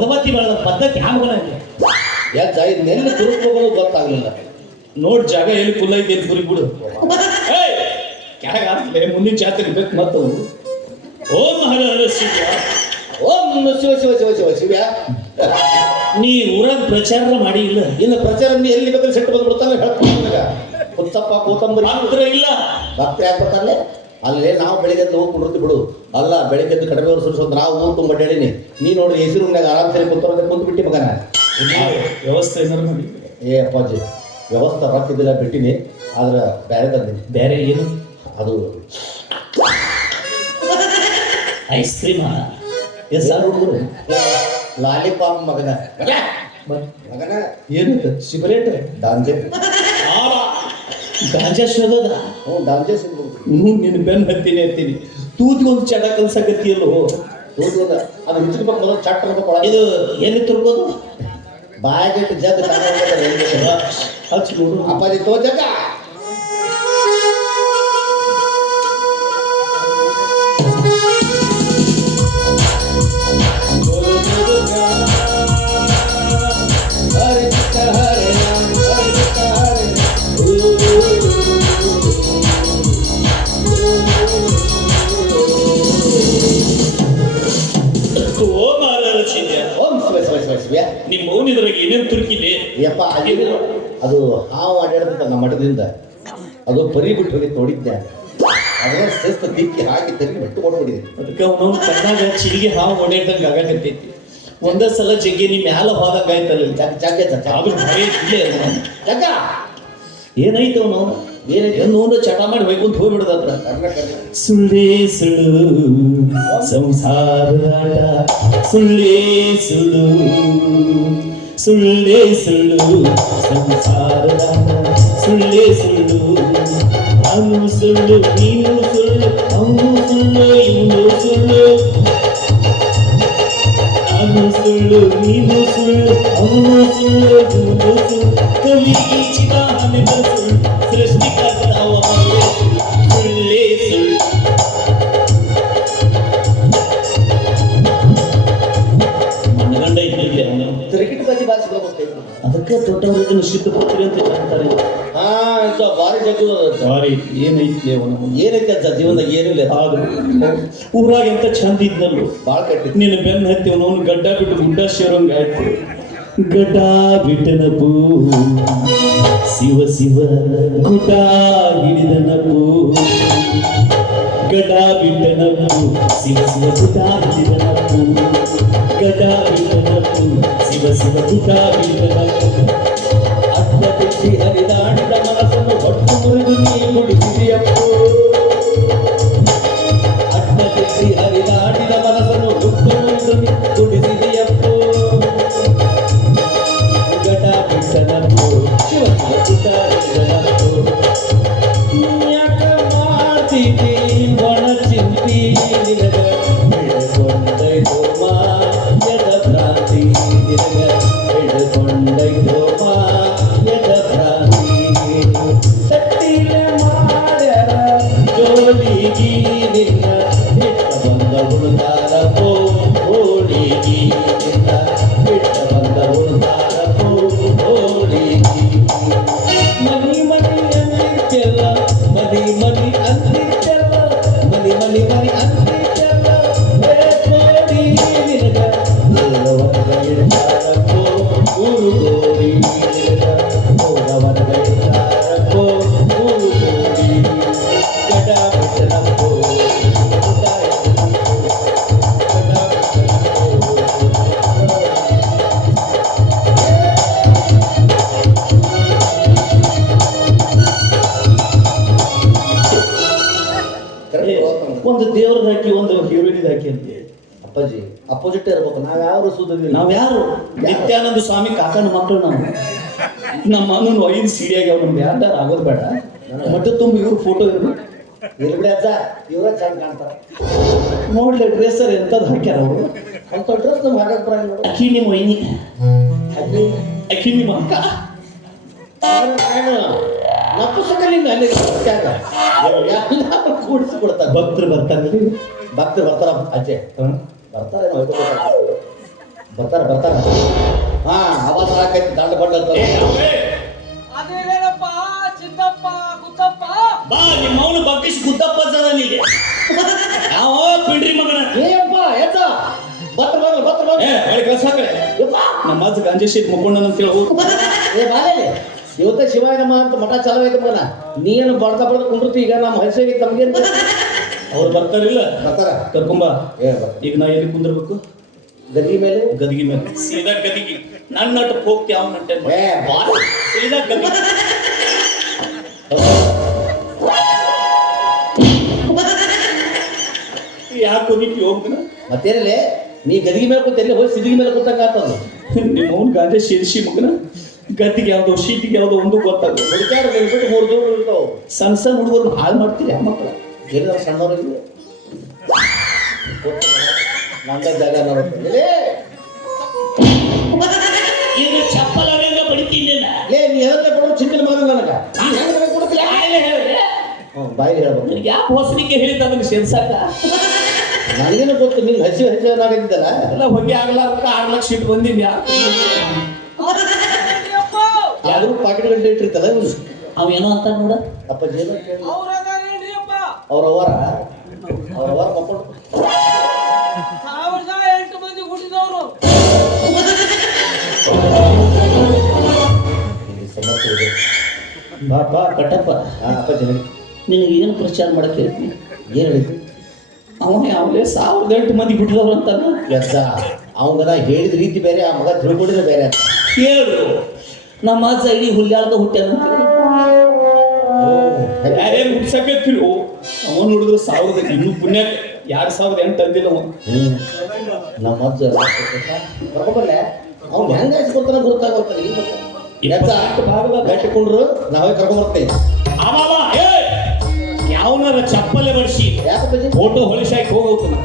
ಒದಬತ್ತಿ ಬೆಳೆದ ಪದ್ಧತಿ ಹ್ಯಾಂಗ ನನಗೆ ಯಾಕೆ ಇದು ನೆಲ್ಲಿ ತುರುಕೋಗೋದು ಗೊತ್ತಾಗ್ಲಿಲ್ಲ. ನೋಡ್ ಜಾಗ ಎಲ್ಲಿ ಫುಲ್ ಐತಿ ಎಲ್ಲಿ ಕುರಿ ಬಿಡು. ಕ್ಯಾಗ ಆಗ್ತದೆ ಮುಂದಿನ ಜಾತ್ರೆ ಬೇಕು ಮತ್ತು ಓಂ ಹರ ಹರ ಶಿವ ಓಂ ಶಿವ ಶಿವ ಶಿವ ಶಿವ ಶಿವ. ನೀ ಊರಾಗ ಪ್ರಚಾರ ಮಾಡಿ ಇಲ್ಲ. ಇನ್ನು ಪ್ರಚಾರ ನೀ ಎಲ್ಲಿ ಬೇಕಾದ್ರೆ ಸೆಟ್ಟು ಬಂದ್ಬಿಡ್ತಾನೆ ಹೇಳ್ಕೊಂಡ ಹುಚ್ಚಪ್ಪ ಕೂತಂಬರಿ ಮಾತ್ರ ಇಲ್ಲ. ಭಕ್ತರು ಯಾಕೆ ಬರ್ತಾರಲ್ಲ ಅಲ್ಲೇ ನಾವು ಬೆಳಿಗ್ಗೆ ಹೋಗಿ ಕುಂಡಿರ್ತಿ ಬಿಡು. ಅಲ್ಲ ಬೆಳಿಗ್ಗೆ ಕಡಿಮೆ ವರ್ಷ ಸುರಿಸೋದು ನಾವು ಊರು ತುಂಬ ಅಡ್ಡಾಡೀನಿ. ನೀ ನೋಡ್ರಿ ಎಸಿ ರೂಮ್ನಾಗ ಆರಾಮ್ ಸರಿ ಕುಂತವ್ರೆ ಕುಂತ್ಬಿಟ್ಟಿ ಮಗನ. ವ್ಯವಸ್ಥೆ ಏನಾರು ಮಾಡಿ. ಏ ಅಪ್ಪಾಜಿ ವ್ಯವಸ್ಥೆ ರೊಕ್ಕಿದ್ದಿಲ್ಲ ಬಿಟ್ಟಿನಿ. ಆದ್ರೆ ಬೇರೆ ತಂದೀನಿ. ಬೇರೆ ಏನು ಅದು ಐಸ್ ಕ್ರೀಮ್ ಎಷ್ಟು ಸಾಲ ಹುಡುಗರು ಲಾಲಿಪಾಪ್ ಮಗನ ಮಗನ ಏನು ಸಿಗರೇಟ್ ಡಾಂಜೆ ಗಾಂಜಾ ಶೋಧದ. ಹ್ಞೂ ಡಾಂಜೆ ಸಿಗ್ಬೋದು. ನಿನ್ನ ಬೆನ್ನು ಹತ್ತೀನಿ ತೂತ್ಗೊಂದು ಚಟ ಕಲ್ಸಕತ್ತಿಯಲ್ಲೋ. ತೂತ್ಗೊಂದ ಅದು ಹಿಚ್ಬೇಕು ಮೊದಲು ಚಟ್ ಅನ್ಬೇಕು. ಇದು ಎಲ್ಲಿ ತುರ್ಬೋದು ಬಾಯಾಗಿಟ್ಟು ಜದ್ ಹಚ್ಚಿ ನೋಡು. ಅಪ್ಪಾಜಿ ತೋಜಕ ನಿಮ್ಮ ಮೌನಿದ್ರಾಗ ಏನೇನು ತುರುಕಿದೆ ಯಪ್ಪ. ಅದು ಹಾವು ಅಡ್ಯಾಡ್ತೈತೆ ನಮ್ಮ ಮಠದಿಂದ. ಅದು ಪರಿ ಬಿಟ್ಟು ಹೋಗಿ ನೋಡಿದ್ದೆ. ಅದನ್ನ ಶಿಸ್ತು ದಿಕ್ಕಿ ಹಾಕಿ ತೆಗಿ ಬಿಟ್ಟು ಕೊಟ್ಬಿಟ್ಟಿದೆ. ಅದಕ್ಕೆ ಅವನವ್ನು ಕಣ್ಣಾಗ ಚಿಲ್ಗೆ ಹಾವು ಹೊಡೆಯದಂಗೆ ಆಗಕತ್ತೈತಿ. ಒಂದೇ ಸಲ ಜಗ್ಗಿ ನಿಮ್ಮ ಮ್ಯಾಲ ಹೋದಂಗೆ ಆಯ್ತಲ್ಲ. ಆದ್ರೂ ಭಯ ಇಲ್ಲೇ ಜಗ್ಗ ಏನೈತೆ ಅವನವನು ಏನೈತೆ ನೋಡು ಚಟ ಮಾಡಿ ಹೋಯ್ಕೊಂತ ಹೋಗ್ಬಿಡದತ್ರ. ಸುಳ್ಳೇ ಸುಳ್ಳು ಸಂಸಾರದಾಟ ಸುಳ್ಳೇ ಸುಳ್ಳು ಸುಳ್ಳೇ ಸುಳ್ಳು ಸಂಸಾರದಾಟ ಸುಳ್ಳೇ ಸುಳ್ಳು. ನಾನು ಸುಳ್ಳು ನೀನು ಸುಳ್ಳು ಅವನು ಸುಳ್ಳು ಇವನು ಸುಳ್ಳು. ನಾನು ಸುಳ್ಳು ನೀನು ಸುಳ್ಳು ಅವನು ಸುಳ್ಳು ಇವನು ಸುಳ್ಳು. ಕವಿ ಚಿದಾನೆ ಸುಳ್ಳು ಸೃಷ್ಟಿಕರ್ತ ಅವನೇ ಸುಳ್ಳೇ ಸುಳ್ಳು. ಮನಗಂಡ ಇದ್ದಿಲ್ಲ ಕ್ರಿಕೆಟ್ ಬಾಜಿ ಬಾಜಿ ಬರ್ಬೇಕು. ಅದಕ್ಕೆ ದೊಡ್ಡವರಿಗೆ ನಿಶ್ಚಿತ ಪತ್ರಿ ಅಂತ ಹೇಳ್ತಾರೆ. ಹಾ ಇದು ಭಾರಿ ಜಗ್ಗು ಸಾರಿ ಏನೈತಿ ಅವನು ಏನೈತೆ ಅಂತ ಜೀವನದಾಗ ಏನಿಲ್ಲ. ಆದ್ರು ಊರಾಗ ಎಂತ ಚಂದ ಇದ್ನಲ್ಲು ಭಾಳ ಕಟ್ಟಿ ನೀನು ಬೆನ್ನ ಹತ್ತಿ ಅವನು ಗಡ್ಡ ಬಿಟ್ಟು ಗುಡ್ಡ ಸೇರೋಂಗ ಆಯ್ತು. ಗಡ್ಡ ಬಿಟ್ಟನ ಪೂ ಶಿವ ಶಿವ ಗುಡ್ಡ ಹಿಡಿದನ ಪೂ. ಗಡ್ಡ ಬಿಟ್ಟನ ಪೂ ಶಿವ ಶಿವ ಗುಡ್ಡ ಹಿಡಿದನ ಪೂ. ಗಡ್ಡ ಬಿಟ್ಟನ ಪೂ ಶಿವ ಶಿವ ಗುಡ್ಡ ಹಿಡಿದನ ಪೂ. ಅಡ್ಡ ಬಿಟ್ಟಿ ಹರಿದಾಡಿದ ಮನಸ್ಸನ್ನು ಹೊಟ್ಟು ಮುರಿದು ನೀ ಕುಡಿಸಿದೆಯಪ್ಪು. ಅಡ್ಡ ಬಿಟ್ಟಿ ಹರಿದಾಡಿದ ಮನಸ್ಸನ್ನು ಹೊಟ್ಟು ಮುರಿದು ನೀ ಕುಡಿಸಿದೆಯಪ್ಪು. ಗಡ ಬಿಟ್ಟನಪ್ಪು ಶಿವ ಶಿವ ಗುಡ್ಡ ಹಿಡಿದನಪ್ಪು. ಯಾಕ ಮಾಡ್ತಿದ್ದಿ ಒಣ ಚಿಂತಿ ನಿನಗ ಹಿಡ್ಕೊಂಡೈತೋ ಮಾಯದ ಭ್ರಾಂತಿ. ನಿನಗ ಹಿಡ್ಕೊಂಡೈತೋ ಮಾಯದ ಭ್ರಾಂತಿ. ತಟ್ಟಿಲ ಮಾಡ್ಯಾರ ಜೋಲಿಗಿ ನಿನ್ನ ಬಿಟ್ಟ ಬಂದ ಉಳ್ದಾರಪ್ಪೋ. ಓಡಿಗಿ ನಿನ್ನ ಬಿಟ್ಟ ಬಂದ ಉಳ್ದಾರಪ್ಪೋ. ಓಡಿಗಿ ಮನಿ ಮನಿ ಅಂದಿದ್ದೆಲ್ಲ ಮನಿ ಮನಿ ಅಂದಿದ್ದೆಲ್ಲ ಮನಿ ಮನಿ ಮನಿ ಅಂದಿದ್ದೆಲ್ಲ ಕೋಡಿ ನಿನಗ ಊರವರ್ಗ ಇಡ್ತಾರಪ್ಪೋ. ಊರು ಕೋಡಿ ನಿನಗ ಊರವರ್ಗ ಇಡ್ತಾರಪ್ಪೋ. ಊರು ಕೋಡಿ ಗಡ ಬಿಟ್ಟನಪ್ಪೋ. ಒಂದು ದೇವ್ರದ್ದು ಹಾಕಿ ಒಂದು ಹೀರೋಯಿನ್ ಹಾಕಿ ಅಂತ ಅಪ್ಪಾಜಿ ಅಪೋಸಿಟ್ ಇರ್ಬೇಕು. ನಾವು ಯಾವ ಸುದ್ದಿಲ್ಲ. ನಾವ್ ಯಾರು ನಿತ್ಯಾನಂದ ಸ್ವಾಮಿ ಕಾಕನ ಮಕ್ಕಳು ನಾವು. ನಮ್ಮ ಅಣ್ಣನ ಐದು ಸಿಡಿಯಾಗಿ ಅವ್ರು ನಮ್ಗೆ ಯಾರ್ದಾರು ಆಗೋದು ಬೇಡ. ಮಟ್ಟ ತುಂಬ ಇವ್ರ ಫೋಟೋ ಇರ್ಬೇಕು. ಇರ್ಬಿಡಿ ಅಜ್ಜ ಇವರೇ ಚಂದ ಕಾಣ್ತಾರ. ನೋಡ್ಲಿ ಡ್ರೆಸ್ಸರ್ ಎಂತದ್ ಹಾಕ್ಯಾರ ಅವರು. ಅಂತ ಡ್ರೆಸ್ ನಮ್ಗೆ ಹಾಕಕ್ ಬರಂಗಿಲ್ಲ. ಅಕ್ಕಿ ನಿಮ್ಮ ವೈನಿ ಅಕ್ಕಿ ನಿಮ್ಮ ಅಕ್ಕ ನಪುಸಕಲಿಂಗ ಅಲ್ಲಿ ಕೂಡಿಸ್ಕೊಡ್ತಾರೆ. ಭಕ್ತರು ಬರ್ತಾರೆ. ಭಕ್ತರು ಬರ್ತಾರ ಅಜ್ಜೆ ಬರ್ತಾರೆ. ಬರ್ತಾರ ಬರ್ತಾರ. ಹಾ ಅವಾಗ ಹಾಕೈತಿ ದಂಡ ಬಂಡ ಅಂತ. ಅದೇನಪ್ಪ ಚಿತ್ತಪ್ಪ ಗುತ್ತಪ್ಪ ಬಾ ನಿಮ್ಮ ಅವನು ಬಗ್ಗಿಸಿ ಗುದ್ದಪ್ಪ ಜನ ನೀಗೆ ಯಾವ ಪಿಂಡ್ರಿ ಮಗನ ಏಯಪ್ಪ ಎತ್ತ ಬತ್ರ ಬರ್ಲಿ ಬತ್ರ ಬರ್ಲಿ. ಹೇಳಿ ಕಳ್ಸಾಕ್ರೆ ನಮ್ಮ ಅಜ್ಜ ಗಂಜೇಶಿ ಮುಕ್ಕೊಂಡನ ಅಂತ ಹೇಳಿ ಹೋಗು. ಏ ಬಾಲೆ ಇವತ್ತ ಶಿವಾಯ ನಮ್ಮ ಅಂತ ಮಠ ಚಾಲು ಐತೆ ಮಗನ. ನೀನು ಬಡ್ದ ಬಡ್ದ ಕುಂಡ್ರತಿ ಈಗ ನಮ್ಮ ಹಸಿಗೆ ನಮ್ಗೇನು ಅವ್ರು ಬರ್ತಾರಿಲ್ಲ ಬರ್ತಾರ ಕರ್ಕೊಂಬ. ಏ ಬರ್ತಾರ ಈಗ ನಾ ಎಲ್ಲಿ ಕುಂದಿರ್ಬೇಕು? ಗದ್ಗಿ ಮೇಲೆ ಗದಿಗೆ ಮೇಲೆ ಸೀದಾ ಗದಿಗೆ ನನ್ನ ನಟ ಹೋಗ್ತಿ ಯಾವ ನಟ ಏ ಬಾಲ್ ಸೀದಾ ಗದಿಗೆ. ಯಾಕೆ ಹೋಗಿದ್ವಿ ಹೋಗ್ತಾನ ಮತ್ತೇನಲ್ಲಿ ನೀ ಗದಿಗೆ ಮೇಲೆ ಕೂತ ಎಲ್ಲಿ ಹೋಗಿ ಸಿದಿಗೆ ಮೇಲೆ ಕೂತಂಗ ಆತದ. ನಿಮ್ಮ ಅವ್ನ ಗಾಂಜೆ ಸೇರಿಸಿ ಮಗನ ಗದ್ದಿಗೆ ಯಾವ್ದೋ ಶೀತಿಗೆ ಯಾವ್ದೋ ಒಂದು ಗೊತ್ತಾಗ ಹುಡುಕ್ಯಾರ ಬಿಟ್ಟು 3 ದೂರ ಇರ್ತಾವ. ಸಣ್ಣ ಸಣ್ಣ ಹುಡುಗರು ಹಾಳು ಮಾಡ್ತೀರಿ ಆ ಮಕ್ಕಳ. ಏನಾರ ಸಣ್ಣವ್ರಿಗೆ ನಂದ ಜಾಗ ನೋಡ್ತೀನಿ. ಈಗ ಚಪ್ಪಲ ಬಡಿತೀನಿ ಲೇ ನೀ ಹೆದರ್ಲೆ ಕೊಡೋ ಚಿಕ್ಕನ ಮಗನ ನನಗ ಬಾಯಿಲಿ ಹೇಳ್ಬೇಕು. ಯಾಕೆ ಹೊಸನಿಗೆ ಹೇಳಿದ ಅದನ್ನು ಸೇರ್ಸಾಕ ನನಗೇನು ಗೊತ್ತು ನೀನು ಹಸಿ ಹಸಿ ಏನಾಗಿದ್ದಲ್ಲ. ಎಲ್ಲ ಹೊಗೆ ಆಗ್ಲಾರ್ದ 6 ಲಕ್ಷ ಇಟ್ಟು ಬಂದಿನಿ. ಯಾರು ಪಾಕೆಟ್ ಗಂಟೆ ಇಟ್ಟಿರ್ತಲ್ಲ ಅವ ಏನೋ ಅಂತ ನೋಡ ಅಪ್ಪಾಜಿ ಏನೋ ಕೇಳಿ ಅವ್ರದಾರೇನ್ರಿಯಪ್ಪ ಅವ್ರವರ ಮಕ್ಕಳು 1008 ಮಂದಿ ಹುಟ್ಟಿದವರು. ಸಮಸ್ಯೆ ಇದೆ. ಬಾಪ ಕಟ್ಟಪ್ಪ ಅಪ್ಪಾಜಿ ಹೇಳಿ ನಿನಗೆ ಏನು ಪ್ರಚಾರ ಮಾಡಕ್ಕೆ ಹೇಳ್ತೀನಿ. ಏನು ಹೇಳಿದ್ವಿ ಅವ ಯಾವಲೇ 1008 ಮಂದಿ ಬಿಟ್ಟಿದವ್ರು ಅಂತಾನ. ಎದ್ದ ಅವಂಗನ ಹೇಳಿದ ರೀತಿ ಬೇರೆ, ಆ ಮಗ ತಿಳ್ಕೊಂಡಿದ್ರೆ ಬೇರೆ ಅಂತ ಕೇಳು ನಮ್ಮ ಅಜ್ಜ ಇಡೀ ಹುಲ್ಯಾಳ್ದ ಹುಟ್ಟ್ಯಾನಂತ ಯಾರೇನು ಹುಡ್ಸಕತ್ತಿರು ಅವನು ನೋಡಿದ್ರು 1000 ಇನ್ನೂ ಪುಣ್ಯ 2008 ಅಂದಿಲ್ಲ ಅವ. ನಮ್ಮ ಅಜ್ಜ ಬರ್ಕೊಬರ್ಲೆ ಅವ್ನು ಹೆಂಗ ಹಚ್ಕೊತಾನ ಗೊತ್ತಾಗಲ್ತಾರೆ. ಈಗ ಗಟ್ಟಿಕೊಂಡ್ರು ನಾವೇ ಕರ್ಕೊಂಡ್ಬರ್ತೇವೆ. ಅವ ಯಾವನಾರ ಚಪ್ಪಲೆ ಬಡಿಸಿ ಯಾಕಪ್ಪಾಜಿ ಫೋಟೋ ಹೊಲಿಸಾಕಿ ಹೋಗ್ತಾನ.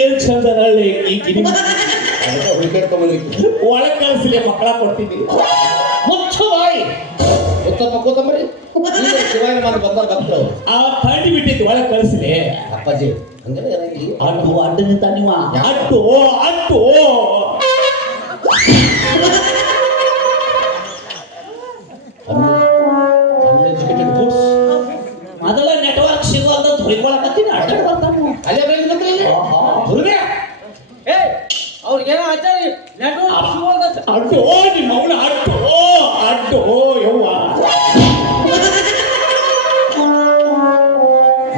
ಏನ್ ಚಂದ ಒಳಗೆ ಕಳಿಸ್ಲಿ ಮಕ್ಕಳ ಕೊಡ್ತೀನಿ. ಮುಚ್ಚು ಬಾಯಿ ಕೂತಂಬರಿ ಶಿವಾಯ ಮಾಡಿ ಬಂದಾಗ ಭಕ್ತರು ಆ ಥಂಡಿ ಬಿಟ್ಟಿದ್ದು ಒಳಗೆ ಕಳಿಸ್ಲಿ. ಅಪ್ಪಾಜಿ ಹಂಗೆಲ್ಲ ಅಡ್ಡು ಅಡ್ಡ ನಿಂತ ನೀವು ಅಡ್ಡು ಅಡ್ಡು ಅದೆಲ್ಲ ನೆಟ್ವರ್ಕ್ ಸಿಗೋದ ಹೊಯ್ಕೊಳಕತ್ತೀನಿ ಅಡ್ಡ ಬರ್ತಾನು ಅಲ್ಲೇ ಅವ್ರಿಗೇನೋ ಆಚಾರಿ ಅಡ್ಡು ನಿಮ್ಮ ಅವನ ಅಡ್ಡು ಅಡ್ಡು ಯವ್ವ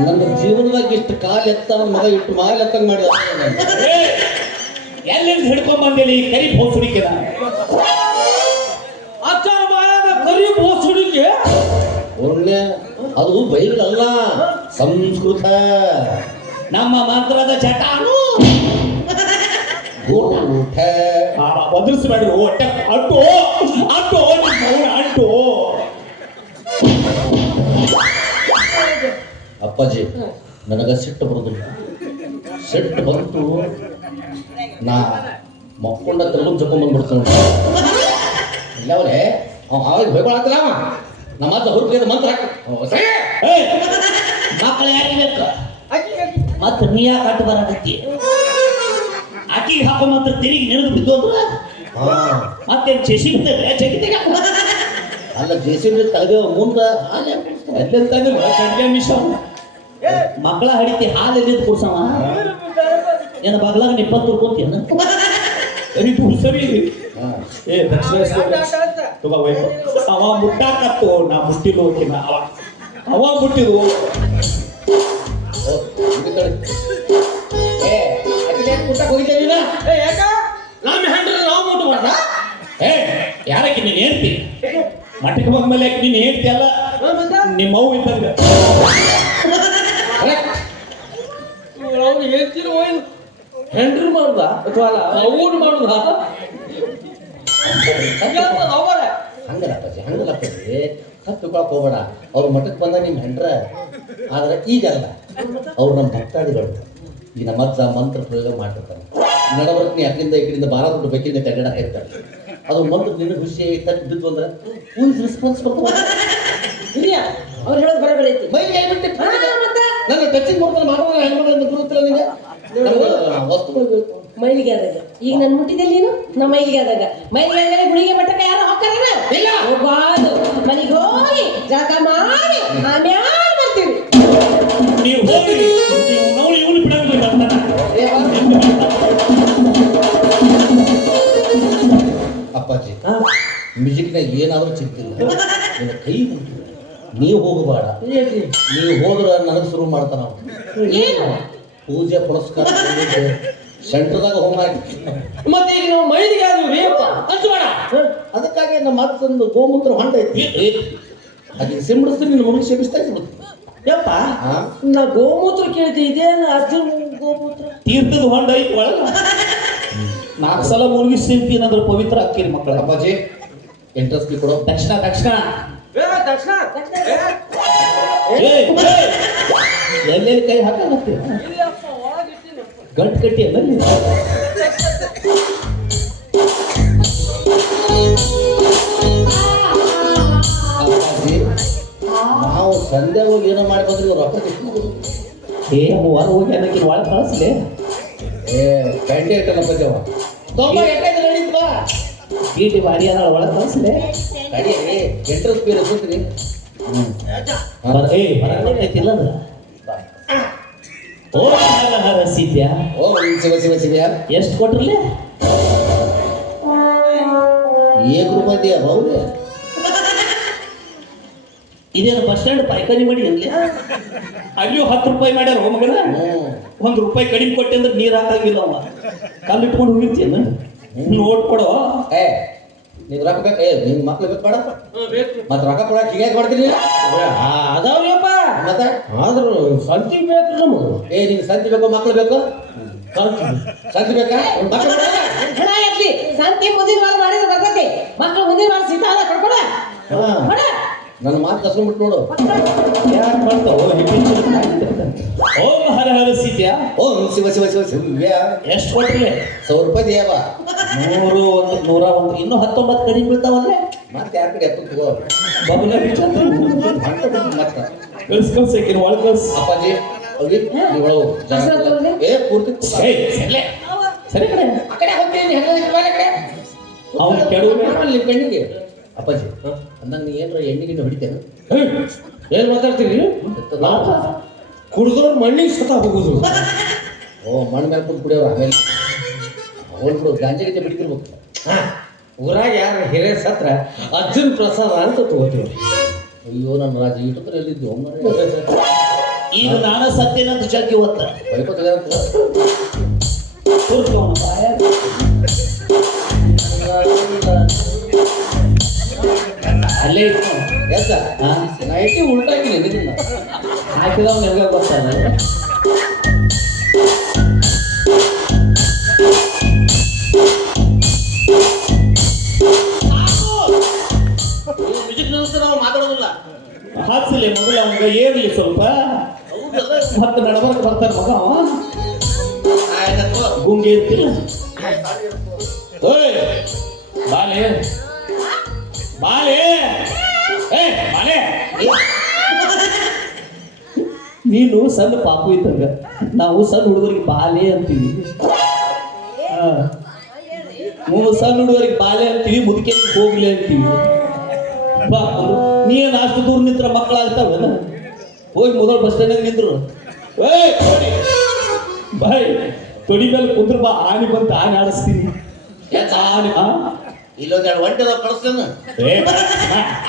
ನನ್ನ ಜೀವನದಾಗ ಇಷ್ಟು ಕಾಲು ಎತ್ತ ಮಗ ಇಟ್ಟು ಮಾಲ್ ಎತ್ತಂಗ್ ಮಾಡಿ ಎಲ್ಲಿಂದ ಹಿಡ್ಕೊಂಡ್ ಬಂದಿಲ್ಲ ಈ ಕರಿ ಭೋಸುಡಿಕೆ ಆಚಾರ ಬಾಯಾಗ ಕರಿ ಬೋಸುಡಿಕೆ ಒಳ್ಳೆ ಅದು ಬೈಬಲ್ ಅಲ್ಲ ಸಂಸ್ಕೃತ. ನಮ್ಮ ಮಂತ್ರದ ಚಟಾನು ಬದಲಿಸಬೇಡ್ರಿ ಹೊಟ್ಟೆ ಅಡ್ಡು ಅಡ್ಡು ನಿಮ್ಮ ಅಡ್ಡು. ಅಪ್ಪಾಜಿ ನನಗ ಸಿಟ್ಟು ಬರೋದಿಲ್ಲ. ಸಿಟ್ಟು ಬಂತು ನಾ ಮಕ್ಕೊಂಡ ತೆಲುಗು ಜಪ್ಕೊಂಡ್ ಬಂದ್ಬಿಡ್ತಾನೆ. ಇಲ್ಲ ಅವ್ರೆ ಅವ ಆವಾಗ ಬೈಕೊಳತ್ತಲ್ಲ ನಮ್ಮ ಹತ್ರ ಹುಡುಕಿದ ಮಂತ್ರ ಮಕ್ಕಳು ಯಾಕೆ ಬೇಕು? ಮತ್ತ ನೀ ಯಾಕೆ ಅಡ್ಡ ಬರಾಕತ್ತಿ ಆಕಿಗೆ ಹಾಕೋ ಮಾತ್ರ ತೆರಿಗೆ ನೆನೆದು ಬಿದ್ದು ಅಂದ್ರ ಹಾ ಮತ್ತೇನು ಚೆಸಿ ಬಿಡ್ತೇವೆ ಚೆಗಿತೆಗೆ ಅಲ್ಲ ಜೆಸಿಬಿ ತಗೋ ಮುಂದೆ ಎಲ್ಲೆಂತಾಗಿಲ್ಲ ಚಡ್ಗೆ ಮಿಶ ಮಕ್ಕಳ ಹಡಿತಿ ಹಾಲು ಎಲ್ಲಿದ್ದು ಕುಡ್ಸವ ಏನ ಬಗ್ಲಾಗ ನಿಪ್ಪತ್ತು ತುರ್ಕೊಂತೀನ ಇದು ಸರಿ ಏ ತಗೋ ಅವ ಮುಟ್ಟಾಕತ್ತು ನಾ ಮುಟ್ಟಿಲು ಹೋಗಿನ ಅವ ಮುಟ್ಟಿದು ಯಾಕ ನಮ್ಮ ಹೆಂಡ್ರ ನಾವು ಮುಟ್ಟು ಮಾಡ ಏ ಯಾರಕ್ಕೆ ನೀನು ಹೇಳ್ತಿ ಮಠಕ್ಕೆ ಬಂದ್ಮೇಲೆ ಯಾಕೆ ನೀನು ಹೇಳ್ತಿ ಅಲ್ಲ ನಿಮ್ಮ ಅವು ಇದ್ದಂಗ ಅವ್ನು ಹೇಳ್ತಿಲ್ಲ ಹೋಯ್ತು ಹೆಂಡ್ರು ಮಾಡುದ ಅಥವಾ ಅಲ್ಲ ಅವ್ನು ಮಾಡುದ ಅವರ ಹಂಗಲ್ಲಪ್ಪಾಜಿ ಹಂಗಲ್ಲಪ್ಪಾಜಿ ಹತ್ತುಕೊಳಕ್ ಹೋಗ್ಬೇಡ ಅವ್ರ ಮಠಕ್ಕೆ ಬಂದ ನಿಮ್ಮ ಹೆಂಡ್ರ ಆದ್ರೆ ಈಗಲ್ಲ ಅವ್ರು ನಮ್ಮ ಭಕ್ತಾದಿಗಳು ಈಗ ನಮ್ಮ ಅಜ್ಜ ಮಂತ್ರ ಪ್ರಯೋಗ ಮಾಡಿರ್ತಾರೆ ನಡವರ್ಕನಿ ಅಕ್ಕಿಂದ ಈ ಕಡೆಯಿಂದ ಬಾರ ದುಡ್ಡು ಬೇಕಿಂದ ಕನ್ನಡ ಇರ್ತಾರೆ ಅದು ಮಂತ್ರ ನಿನ್ನ ಖುಷಿ ತಟ್ಟು ಬಿದ್ದು ಅಂದ್ರೆ ಪೊಲೀಸ್ ರೆಸ್ಪಾನ್ಸ್ ಕೊಡ್ತಾರೆ ಇದೆಯಾ ಅವ್ರು ಹೇಳೋದು ಬರೋಬರಿ ಐತಿ ಮೈ ಕೈ ಬಿಟ್ಟು ನನ್ನ ಟಚಿಂಗ್ ಮಾಡ್ತಾರೆ ಮಾಡೋಣ ಹೆಂಗ್ ಗುರುತಿಲ್ಲ ನಿಂಗೆ ವಸ್ತುಗಳು ಬೇಕು ಮೈಲಿಗೆ ಆದಾಗ ಈಗ ನಾನು ಮುಟ್ಟಿದ್ದಲ್ಲಿ ನೀನು ನಮ್ಮ ಮೈಲಿಗೆ ಆದಾಗ ಮೈಲಿಗೆ ಆದಾಗ ಗುಳಿಗೆ ಮಟ್ಟಕ್ಕೆ ಯಾರು ಹೋಗ್ತಾರೇನ ಇಲ್ಲ. ಹೋಗ್ಬಾರ್ದು ಮನೆಗೆ ಹೋಗಿ ಜಾಗ ಮಾಡಿ ಆಮ್ಯಾಲ ಬರ್ತೀವಿ ನೀವು ಹೋಗಿ ನೀವು ನಾವು ಇವನು ಬಿಡಂಗಿಲ್ಲ ಅಪ್ಪಾಜಿ ಮ್ಯೂಸಿಕ್ನಾಗ ಏನಾದರೂ ಚಿಂತಿಲ್ಲ ನಿನ್ನ ಕೈ ಮುಟ್ಟಿಲ್ಲ ನೀವು ಹೋಗಬೇಡ ನೀವು ಹೋದ್ರೆ ನನಗೆ ಶುರು ಮಾಡ್ತಾನ ಏನು ಪೂಜೆ ಪುರಸ್ಕಾರ ಸೆಂಟ್ರದಾಗ ಹೋಮ ಮತ್ತೆ ಈಗ ನಾವು ಮೈಲಿಗೆ ಆದ್ವಿ ಅಪ್ಪ ಹಂಚಬೇಡ ಅದಕ್ಕಾಗಿ ನಮ್ಮ ಮತ್ತೊಂದು ಗೋಮೂತ್ರ ಹೊಂಡ ಐತಿ ಅದಕ್ಕೆ ಸಿಂಬಡಿಸ್ತೀನಿ ನಿನ್ನ ಮುಗಿಸಿ ಸೇವಿಸ್ತಾ ಇದ್ಬಿಡ್ತೀನಿ ಯಪ್ಪ ನಾ ಗೋಮೂತ್ರ ಕೇಳ್ತಿ ಇದೇನ ಅರ್ಜುನ್ ಗೋಮೂತ್ರ ತೀರ್ಥದ ಹೊಂಡ ಐತಿ ಒಳಗ 4 ಸಲ ಮುಳುಗಿಸ್ತೀನಿ ಅಂದ್ರೆ ಪವಿತ್ರ ಹಾಕಿರಿ ಮಕ್ಕಳ ಅಪ್ಪಾಜಿ ಇಂಟ್ರೆಸ್ಟ್ ಕೊಡೋ ತಕ್ಷಣ ತಕ್ಷಣ ತಕ್ಷಣ ಎಲ್ಲೆಲ್ಲಿ ಕೈ ಹಾಕತ್ತೆ ಇಲ್ಲಪ್ಪ ಒಳಗಿಟ್ಟಿನಿ ಗಂಟು ಕಟ್ಟಿ ಅಲ್ಲ ನೀವು ಅಪ್ಪಾಜಿ ನಾವು ಸಂಧ್ಯಾ ಹೋಗಿ ಏನೋ ಮಾಡಿ ಬಂದ್ರೆ ಇವ್ರು ರೊಕ್ಕ ಎಷ್ಟು ಏ ಹೊರ ಹೋಗಿ ಅನ್ನಕ್ಕೆ ಒಳಗೆ ಕಳಿಸ್ಲಿ ಏ ಕಂಡೆ ಇಟ್ಟನಪ್ಪಾಜಿ ಅವ ತೊಂಬ ಎಟ್ಟೈತೆ ನಡೀತು ಬಾ ಗೀಟಿ ಭಾರಿ ಅದ ಒಳಗೆ ಕಳಿಸ್ಲಿ ಕಡಿ ಇಂಟ್ರೆಸ್ಟ್ ಬೇರೆ ಕೂತ್ರಿ ಏ ಬರೈತಿಲ್ಲ ಅದು ಓ ರಸಿದ್ಯಾ ಓ ಶಿವ ಶಿವ ಶಿವ ಎಷ್ಟು ಕೊಟ್ರಲ್ಲ ಏಕ್ ರೂಪಾಯಿ ಹೌದು ಇದೇನು ಬಸ್ ಸ್ಟ್ಯಾಂಡ್ ಪಾಯ್ಕಾನಿ ಮಾಡಿ ಅಲ್ಲೇ ಅಲ್ಲಿಯೂ 10 ರೂಪಾಯಿ ಮಾಡ್ಯಾರ ಹೋಮಗನ ₹1 ಕಡಿಮೆ ಕೊಟ್ಟೆ ಅಂದ್ರೆ ನೀರು ಹಾಕಾಗಿಲ್ಲ ಅವ ಕಾಲು ಇಟ್ಕೊಂಡು ಹೋಗಿರ್ತೀನ ನೋಡ್ಕೊಡೋ ಏ ನೀವು ರೊಕ್ಕ ಬೇಕು ಏ ನಿನ್ನ ಮಕ್ಳು ಬೇಕು ಬೇಡ ಬೇಕು ಮತ್ತೆ ರೊಕ್ಕ ಕೊಡಕ್ಕೆ ಹೀಗೆ ಕೊಡ್ತೀನಿ ಅದಾವ್ರಿಯಪ್ಪ ಮತ್ತೆ ಆದ್ರೂ ಸಂತಿ ಬೇಕು ನಮಗೆ ಏ ನಿನ್ ಸಂತಿ ಬೇಕು ಮಕ್ಳು ಬೇಕು ಸಂತಿ ಬೇಕಾ ಮಕ್ಳು ಬೇಡ? ಹಣ ಎತ್ಲಿ ಸಂತಿ ಮುಂದಿನ ವಾರ ಮಾಡಿದ್ರೆ ಬರ್ತೈತಿ ಮಕ್ಕಳು ಮುಂದಿನ ವಾರ ಸೀತಾ ಅದ ಕರ್ಕೊಡ ಹಾ. ಕೊಡ ನನ್ನ ಮಾತು ಕಸ್ಕೊಂಡ್ಬಿಟ್ಟು ನೋಡು ಯಾಕೆ ಮಾಡ್ತಾವ ಓಂ ಹರ ಹರ ಸೀತ್ಯಾ ಓ ಶಿವ ಶಿವ ಶಿವ ಶಿವ್ಯ ಎಷ್ಟು ಕೊಟ್ರಲ್ಲ ₹100 ದೇವ 100 101 ಇನ್ನೂ 19 ಕಡಿಮೆ ಬೀಳ್ತಾವಲ್ಲೇ ಮತ್ತೆ ಯಾರ ಕಡೆ ಎತ್ತು ತಗೋ ಬಬುಲ ಬಿಚ್ಚ ಮತ್ತೆ ಕಳ್ಸಕ್ಕಿನ ಒಳಗೆ ಕಳ್ಸ ಅಪ್ಪಾಜಿ ಹೋಗಿ ನೀವು ಒಳಗೆ ಹೋಗು. ಹೆಸ್ರು ತಗೊಳ್ಳಿ. ಏ ಪೂರ್ತಿ ಸರಿ ಕಡೆ ಆ ಕಡೆ ಹೋಗ್ತೀನಿ ಕಡೆ ಅವ್ನು ಕೆಡವು ನಿಮ್ಮ ಕಣ್ಣಿಗೆ ಅಪ್ಪಾಜಿ ಅಂದಂಗ ನೀ ಏನಾರ ಎಣ್ಣೆಗಿಣ್ಣೆ ಹೊಡಿತೇನೆ ಏನ್ ಮಾತಾಡ್ತೀರಿ ಕುಡಿದವ್ರು ಮಣ್ಣಿಗೆ ಸತ ಹೋಗುದು ಓ ಮಣ್ಣು ಮೇಲೆ ಕುಂತು ಕುಡಿಯೋರು ಆಮೇಲೆ ಅವ್ರು ಬಿಡು ಗಾಂಜಾ ಗೀಜೆ ಬಿಡ್ತಿರ್ಬೇಕು ಊರಾಗ ಯಾರು ಹಿರಿಯ ಸತ್ರ ಅರ್ಜುನ್ ಪ್ರಸಾದ ಅಂತ ತಗೋತೀವಿ ಅಯ್ಯೋ ನನ್ನ ರಾಜ ಇಟ್ಟು ಎಲ್ಲಿದ್ವಿ ಈಗ ನಾನು ಸತ್ಯನಂತ ಜಗ್ಗಿ ಒತ್ತ ಕೂರ್ಸ್ಕೊಂಡು ಅಲ್ಲೇ ಇಟ್ಟು ಎಸ ನೈಟಿ ಉಲ್ಟಾಗಿ ನಿನ್ನ ಹಾಕಿದವ್ ನಿಮ್ಗೆ ಗೊತ್ತಾಗ ನಾವು ಮಾತಾಡೋದಿಲ್ಲ ಹಾಕ್ಸಿಲ್ಲ ಮೊದಲು ಅವಂಗ ಏರ್ಲಿ ಸ್ವಲ್ಪ ಮತ್ತೆ ನಡಬರ್ಕ್ ಬರ್ತಾನೆ ಮಗ ಅವ ಗುಂಗೆ ಇರ್ತಿಲ್ಲ ಓಯ್ ಬಾಲೆ ಬಾಲೆ ಏ ಬಾಲೆ ನೀನು ಸಣ್ಣ ಪಾಪು ಇದ್ದಂಗ ನಾವು ಸಣ್ಣ ಹುಡುಗರಿಗೆ ಬಾಲೆ ಅಂತೀವಿ. ಮೂರು ಸಣ್ಣ ಹುಡುಗರಿಗೆ ಬಾಲೆ ಅಂತೀವಿ, ಮುದುಕೆ ಹೋಗ್ಲಿ ಅಂತೀವಿ. ಬಾ ನೀನ್ ಅಷ್ಟು ದೂರ ನಿಂತ್ರ ಮಕ್ಕಳಾಗ್ತಾವನ? ಹೋಗಿ ಮೊದಲು ಬಸ್ ಸ್ಟ್ಯಾಂಡ್ ನಿಂದ್ರು ಬಾಯ್ ತೊಡಿ ಮೇಲೆ ಕುಂದ್ರ ಬಾ, ಆನೆ ಬಂತ ಆನೆ ಆಡಿಸ್ತೀನಿ. ಆನೆ ಇಲ್ಲೊಂದೆರಡು ಒಂಟೆ ಕಳಿಸ್ತೇನೆ.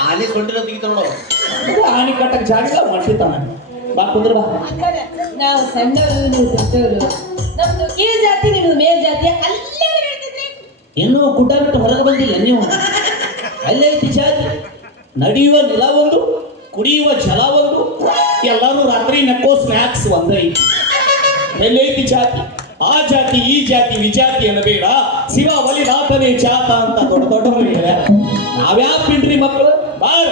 ಆನೆ ಸೊಂಟಿನ ತೆಗಿತಾರ ಆನೆ ಕಟ್ಟಕ್ ಜಾಗ ಮಾಡ್ತಿರ್ತಾನ. ಬಾ ಕುಂದ್ರ ಬಾ. ನಾವು ಸಣ್ಣವರು ನೀವು ದೊಡ್ಡವರು, ನಮ್ದು ಕೀಳ್ ಜಾತಿ ನಿಮ್ದು ಮೇಲ್ ಜಾತಿ ಅಲ್ಲೇ ಹೇಳ್ತಿದ್ರಿ. ಇನ್ನೂ ಗುಡ್ಡ ಬಿಟ್ಟು ಹೊರಗೆ ಬಂದಿಲ್ಲ ನೀವು. ಅಲ್ಲೇ ಐತಿ ಜಾತಿ. ನಡೆಯುವ ನೆಲ ಒಂದು, ಕುಡಿಯುವ ಜಲ ಒಂದು, ಎಲ್ಲರೂ ರಾತ್ರಿ ನಕ್ಕೋ ಸ್ನ್ಯಾಕ್ಸ್ ಒಂದೈತಿ. ಎಲ್ಲೈತಿ ಜಾತಿ? ಆ ಜಾತಿ ಈ ಜಾತಿ ವಿಜಾತಿ ಅನ್ನಬೇಡ, ಶಿವ ಒಲಿನಾಥನೇ ಜಾತ ಅಂತ ದೊಡ್ಡ ದೊಡ್ಡವರು ಹೇಳ್ಯಾರ. ನಾವ್ಯಾವ ಪಿಂಡ್ರಿ ಮಕ್ಕಳು? ಬಾರ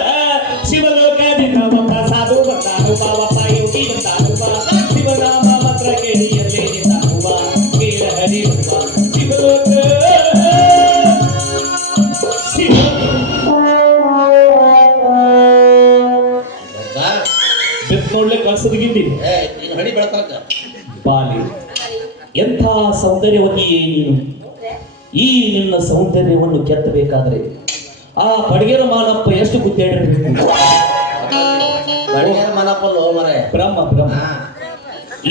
ಶಿವಲೋಕದಿಂದ ಒಬ್ಬ ಸಾಧು ಬಂದಾನು ಬಾ, ಒಬ್ಬ ಯೋಗಿ ಬಂದಾನು ಬಾ, ಶಿವನಾಮ ಮಾತ್ರ ಕೇಳಿಯಲ್ಲೇ ನಿಂತಾನು ಬಾ, ಕೇಳ ಹರಿ ಬಾ ಶಿವಲೋಕ ಶಿವ. ಬೆತ್ ನೋಡ್ಲೆ ಕಳ್ಸದ್ ಗಿಂಡಿ ಹಣಿ ಬೆಳತನಕ ಬಾಲಿ. ಎಂಥ ಸೌಂದರ್ಯವತಿಯೇ ನೀನು. ಈ ನಿನ್ನ ಸೌಂದರ್ಯವನ್ನು ಕೆತ್ತಬೇಕಾದ್ರೆ ಆ ಬಡಗೇರ ಮಾನಪ್ಪ ಎಷ್ಟು ಗುದ್ದಾಡಿರ್ಬೇಕು. ಮನಪ್ಪಲ್ಲ ಮರ ಬ್ರಹ್ಮ ಬ್ರಹ್ಮ.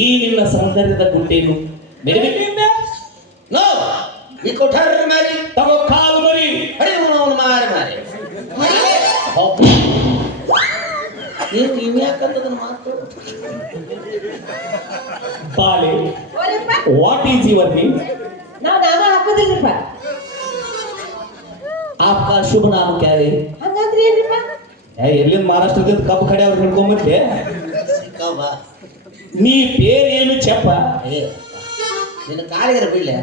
ಈ ನಿನ್ನ ಸೌಂದರ್ಯದ ಗುಡ್ಡೇನು ನೋ ಈ ಕೊಠಾರ ಮಾರಿ ತಗೋ ಕಾಲು ಮರಿ ಹಡಿಮನವನು ಮಾರಿ ಮಾರಿ ನೀವು ಇನ್ಯಾಕಂತದನ್ನ ಮಾತು ಬಾಲಿ. What is your name? ನಾವು ನಾಮ ಹಾಕೋದಿಲ್ರಿಪ್ಪ. आपका शुभ नाम क्या है? ಹಂಗಂದ್ರೆ ಏನ್ರಿಪ್ಪ? ಎಲ್ಲಿಂದ ಮಹಾರಾಷ್ಟ್ರದಿಂದ ಕಬ್ಬು ಕಡೆ ಅವ್ರು ಹಿಡ್ಕೊಂಬಂದೆ. ಸಿಕ್ಕವ ನೀ പേರೇನು ಚೆಪ್ಪ? ಏ ನಿನ್ನ ಕಾಲಿಗರ ಬೀಳ್ಳೆ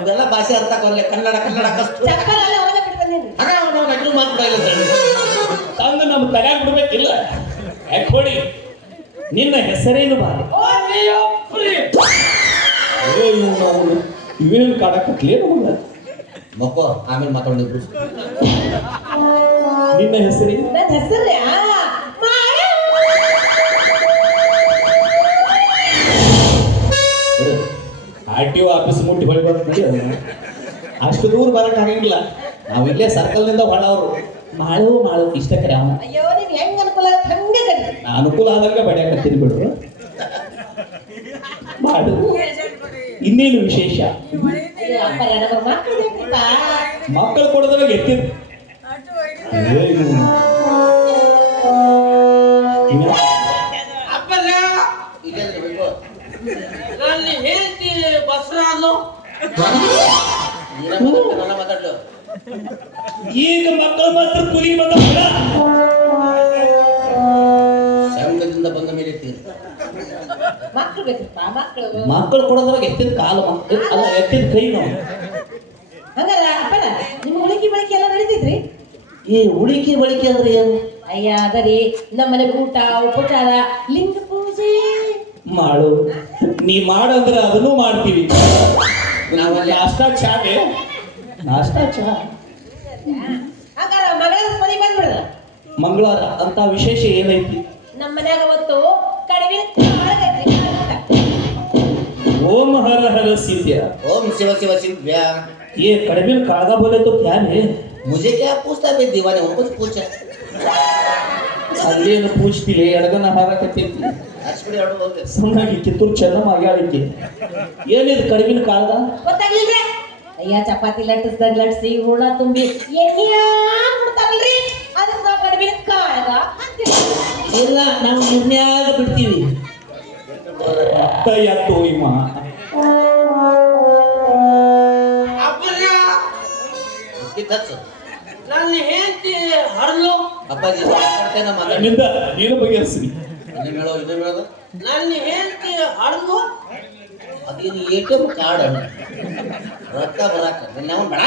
ಅವೆಲ್ಲ ಭಾಷೆ ಅರ್ಥ ಆಗೋಲ್ಲ. ಕನ್ನಡ ಕನ್ನಡ ಕಷ್ಟ ಚಪ್ಪಲ್ ಎಲ್ಲ ಹೊರಗೆ ಬಿಟ್ಟು ಬಂದೇನ್ರಿ. ನಾವು ನಟರು ಮಾತಾಡಿಲ್ಲ ತಂದು ನಮ್ಗೆ ತಗ್ಯಾಕ್ ಬಿಡ್ಬೇಕಿಲ್ಲ. ಯಾಕೆ ಕೊಡಿ. ನಿನ್ನ ಹೆಸರೇನು ಬಾಲಿ? ಇವೇನು ಕಾಡಕತ್ಲೇ ನಮಗ. ಮಕ್ಕೋ ಆಮೇಲೆ ಮಾತಾಡಿದ್ರು. ನಿನ್ನ ಹೆಸರೇನು? ನನ್ನ ಹೆಸರು RTO ಆಫೀಸ್ ಮುಟ್ಟಿ ಹೊಳಿ ಬರ್ತೀವಿ. ಅಷ್ಟು ದೂರ ಬರಕ್ ಆಗಂಗಿಲ್ಲ. ನಾವು ಇಲ್ಲೇ ಸರ್ಕಲ್ನಿಂದ ಹೊಳವ್ರು. ಮಾಳು ಮಾಳು ಇಷ್ಟ ಕರೆ ಅವನ. ಅಯ್ಯೋ ನೀವು ಹೆಂಗ್ ಅನುಕೂಲ ಹಂಗೆ ಕರಿ. ಅನುಕೂಲ ಆದಂಗ ಬಡಿಯಾಕತ್ತೀನಿ ಬಿಡ್ರು. ಮಾಡು. ಇನ್ನೇನು ವಿಶೇಷ? ಅಯ್ಯೋ ಅಪ್ಪ ನನಗೆ ಮಕ್ಕಳು ಬೇಕ್ರಿಪ್ಪ. ಮಕ್ಕಳು ಕೊಡೋದ್ರಾಗ ಎತ್ತಿರ್ ಅಪ್ಪಲ್ಲ ಇಲ್ಲೇನ್ರಿ ಬೇಕು ನನ್ನ ಹೇಳ್ತಿ ಬಸ್ರ ಅಲ್ಲೋ. ನನ್ನ ಮಾತಾಡ್ಲು ಈಗ ಮಕ್ಕಳು ಮಾತ್ರ ಕೂಲಿ ಬಂದ ಸಂಘದಿಂದ ಬಂದ ಮೇಲೆ ತೀರ್ ಮಕ್ಕಳು ಬೇಕ್ರಿಪ್ಪ ಮಕ್ಕಳು. ಮಕ್ಕಳು ಕೊಡೋದ್ರಾಗ ಎತ್ತಿದ ಕಾಲು ಅಲ್ಲ ಎತ್ತಿದ ಕೈ ನಾವು. ಹಂಗಾರ ಅಪ್ಪರ ನಿಮ್ಮ ಉಳಿಕೆ ಬಳಕೆ ಎಲ್ಲ ನಡೀತಿದ್ರಿ? ಈ ಉಳಿಕೆ ಬಳಿಕೆ ಅಂದ್ರೆ ಏನು? ಅಯ್ಯ ಅದರಿ ನಮ್ಮನೆ ಊಟ ಉಪಚಾರ ಲಿಂಗ ಪೂಜೆ ಮಾಡು. ನೀ ಮಾಡಂದ್ರೆ ಅದನ್ನು ಮಾಡ್ತೀವಿ. ನಾವಲ್ಲಿ ನಾಷ್ಟಾ ಚಾಗೆ ನಾಷ್ಟಾ ಚಾ. ಹಂಗಾರ ಮಗಳ ಮನೆ ಬಂದ್ಬಿಡಲ್ಲ. ಮಂಗಳವಾರ ಅಂತ ವಿಶೇಷ ಏನೈತಿ? ನಮ್ಮ ಮನ್ಯಾಗ ಅವತ್ತು ಕಡಿಮೆ ಓಂ ಹರ ಹರ ಸಿದ್ಯ. ओम शिव शिव शिव्या ये कड़बे कागा बोले तो क्या है? मुझे क्या पूछता है दीवाने उनको पूछा ಅಲ್ಲೇನು ಪೂಜ್ತಿಲೆ ಎಡಗನ ಹಾರಕತ್ತೈತಿ. ಅಷ್ಟೇ ಆಡು ಹೋಗುತ್ತೆ ಸುಮ್ಮನಾಗಿ ಕಿತ್ತೂರು ಚೆನ್ನಮ್ಮ ಆಗ್ಯಾಳಿಕೆ. ಏನಿದು ಕಡಿಮಿನ ಕಾಲದ? ಗೊತ್ತಾಗ್ಲಿಲ್ರಿ? ಅಯ್ಯ ಚಪಾತಿ ಲಟ್ಟಿಸ್ದಾಗ ಲಟ್ಸಿ ಹೂರ್ಣ ತುಂಬಿ ಎಣ್ಣಿಯಾಗ್ಬಿಡ್ತಾರಲ್ರಿ ಅದಕ್ಕೆ ನಾವು ಕಡಿಮೆ ಕಾಳಗ ಅಂತೀವಿ. ಇಲ್ಲ ನಾವು ನಿರ್ಣಯ ಬಿಡ್ತೀವಿ. ಎತ್ತು ಇಮ್ಮ ಅಪ್ಪಲ್ಲ ಕಿತ್ತಚ್ಚು ನನ್ನ ಹೇಳ್ತಿ ಹರ್ಲು. ಅಪ್ಪಾಜಿ ಮಾತಾಡ್ತೇನೆ ಮಾತಾಡಿ ನಿಂದ ನೀನು ಬಗೆಹರಿಸಿ. ಇನ್ನೂ ಹೇಳೋದು ನನ್ನ ಹೇಳ್ತಿ ಹರ್ಲು. ಅದೇನು ATM ಕಾರ್ಡ್ ರೊಕ್ಕ ಬರಾಕ ನಾವು ಬೇಡ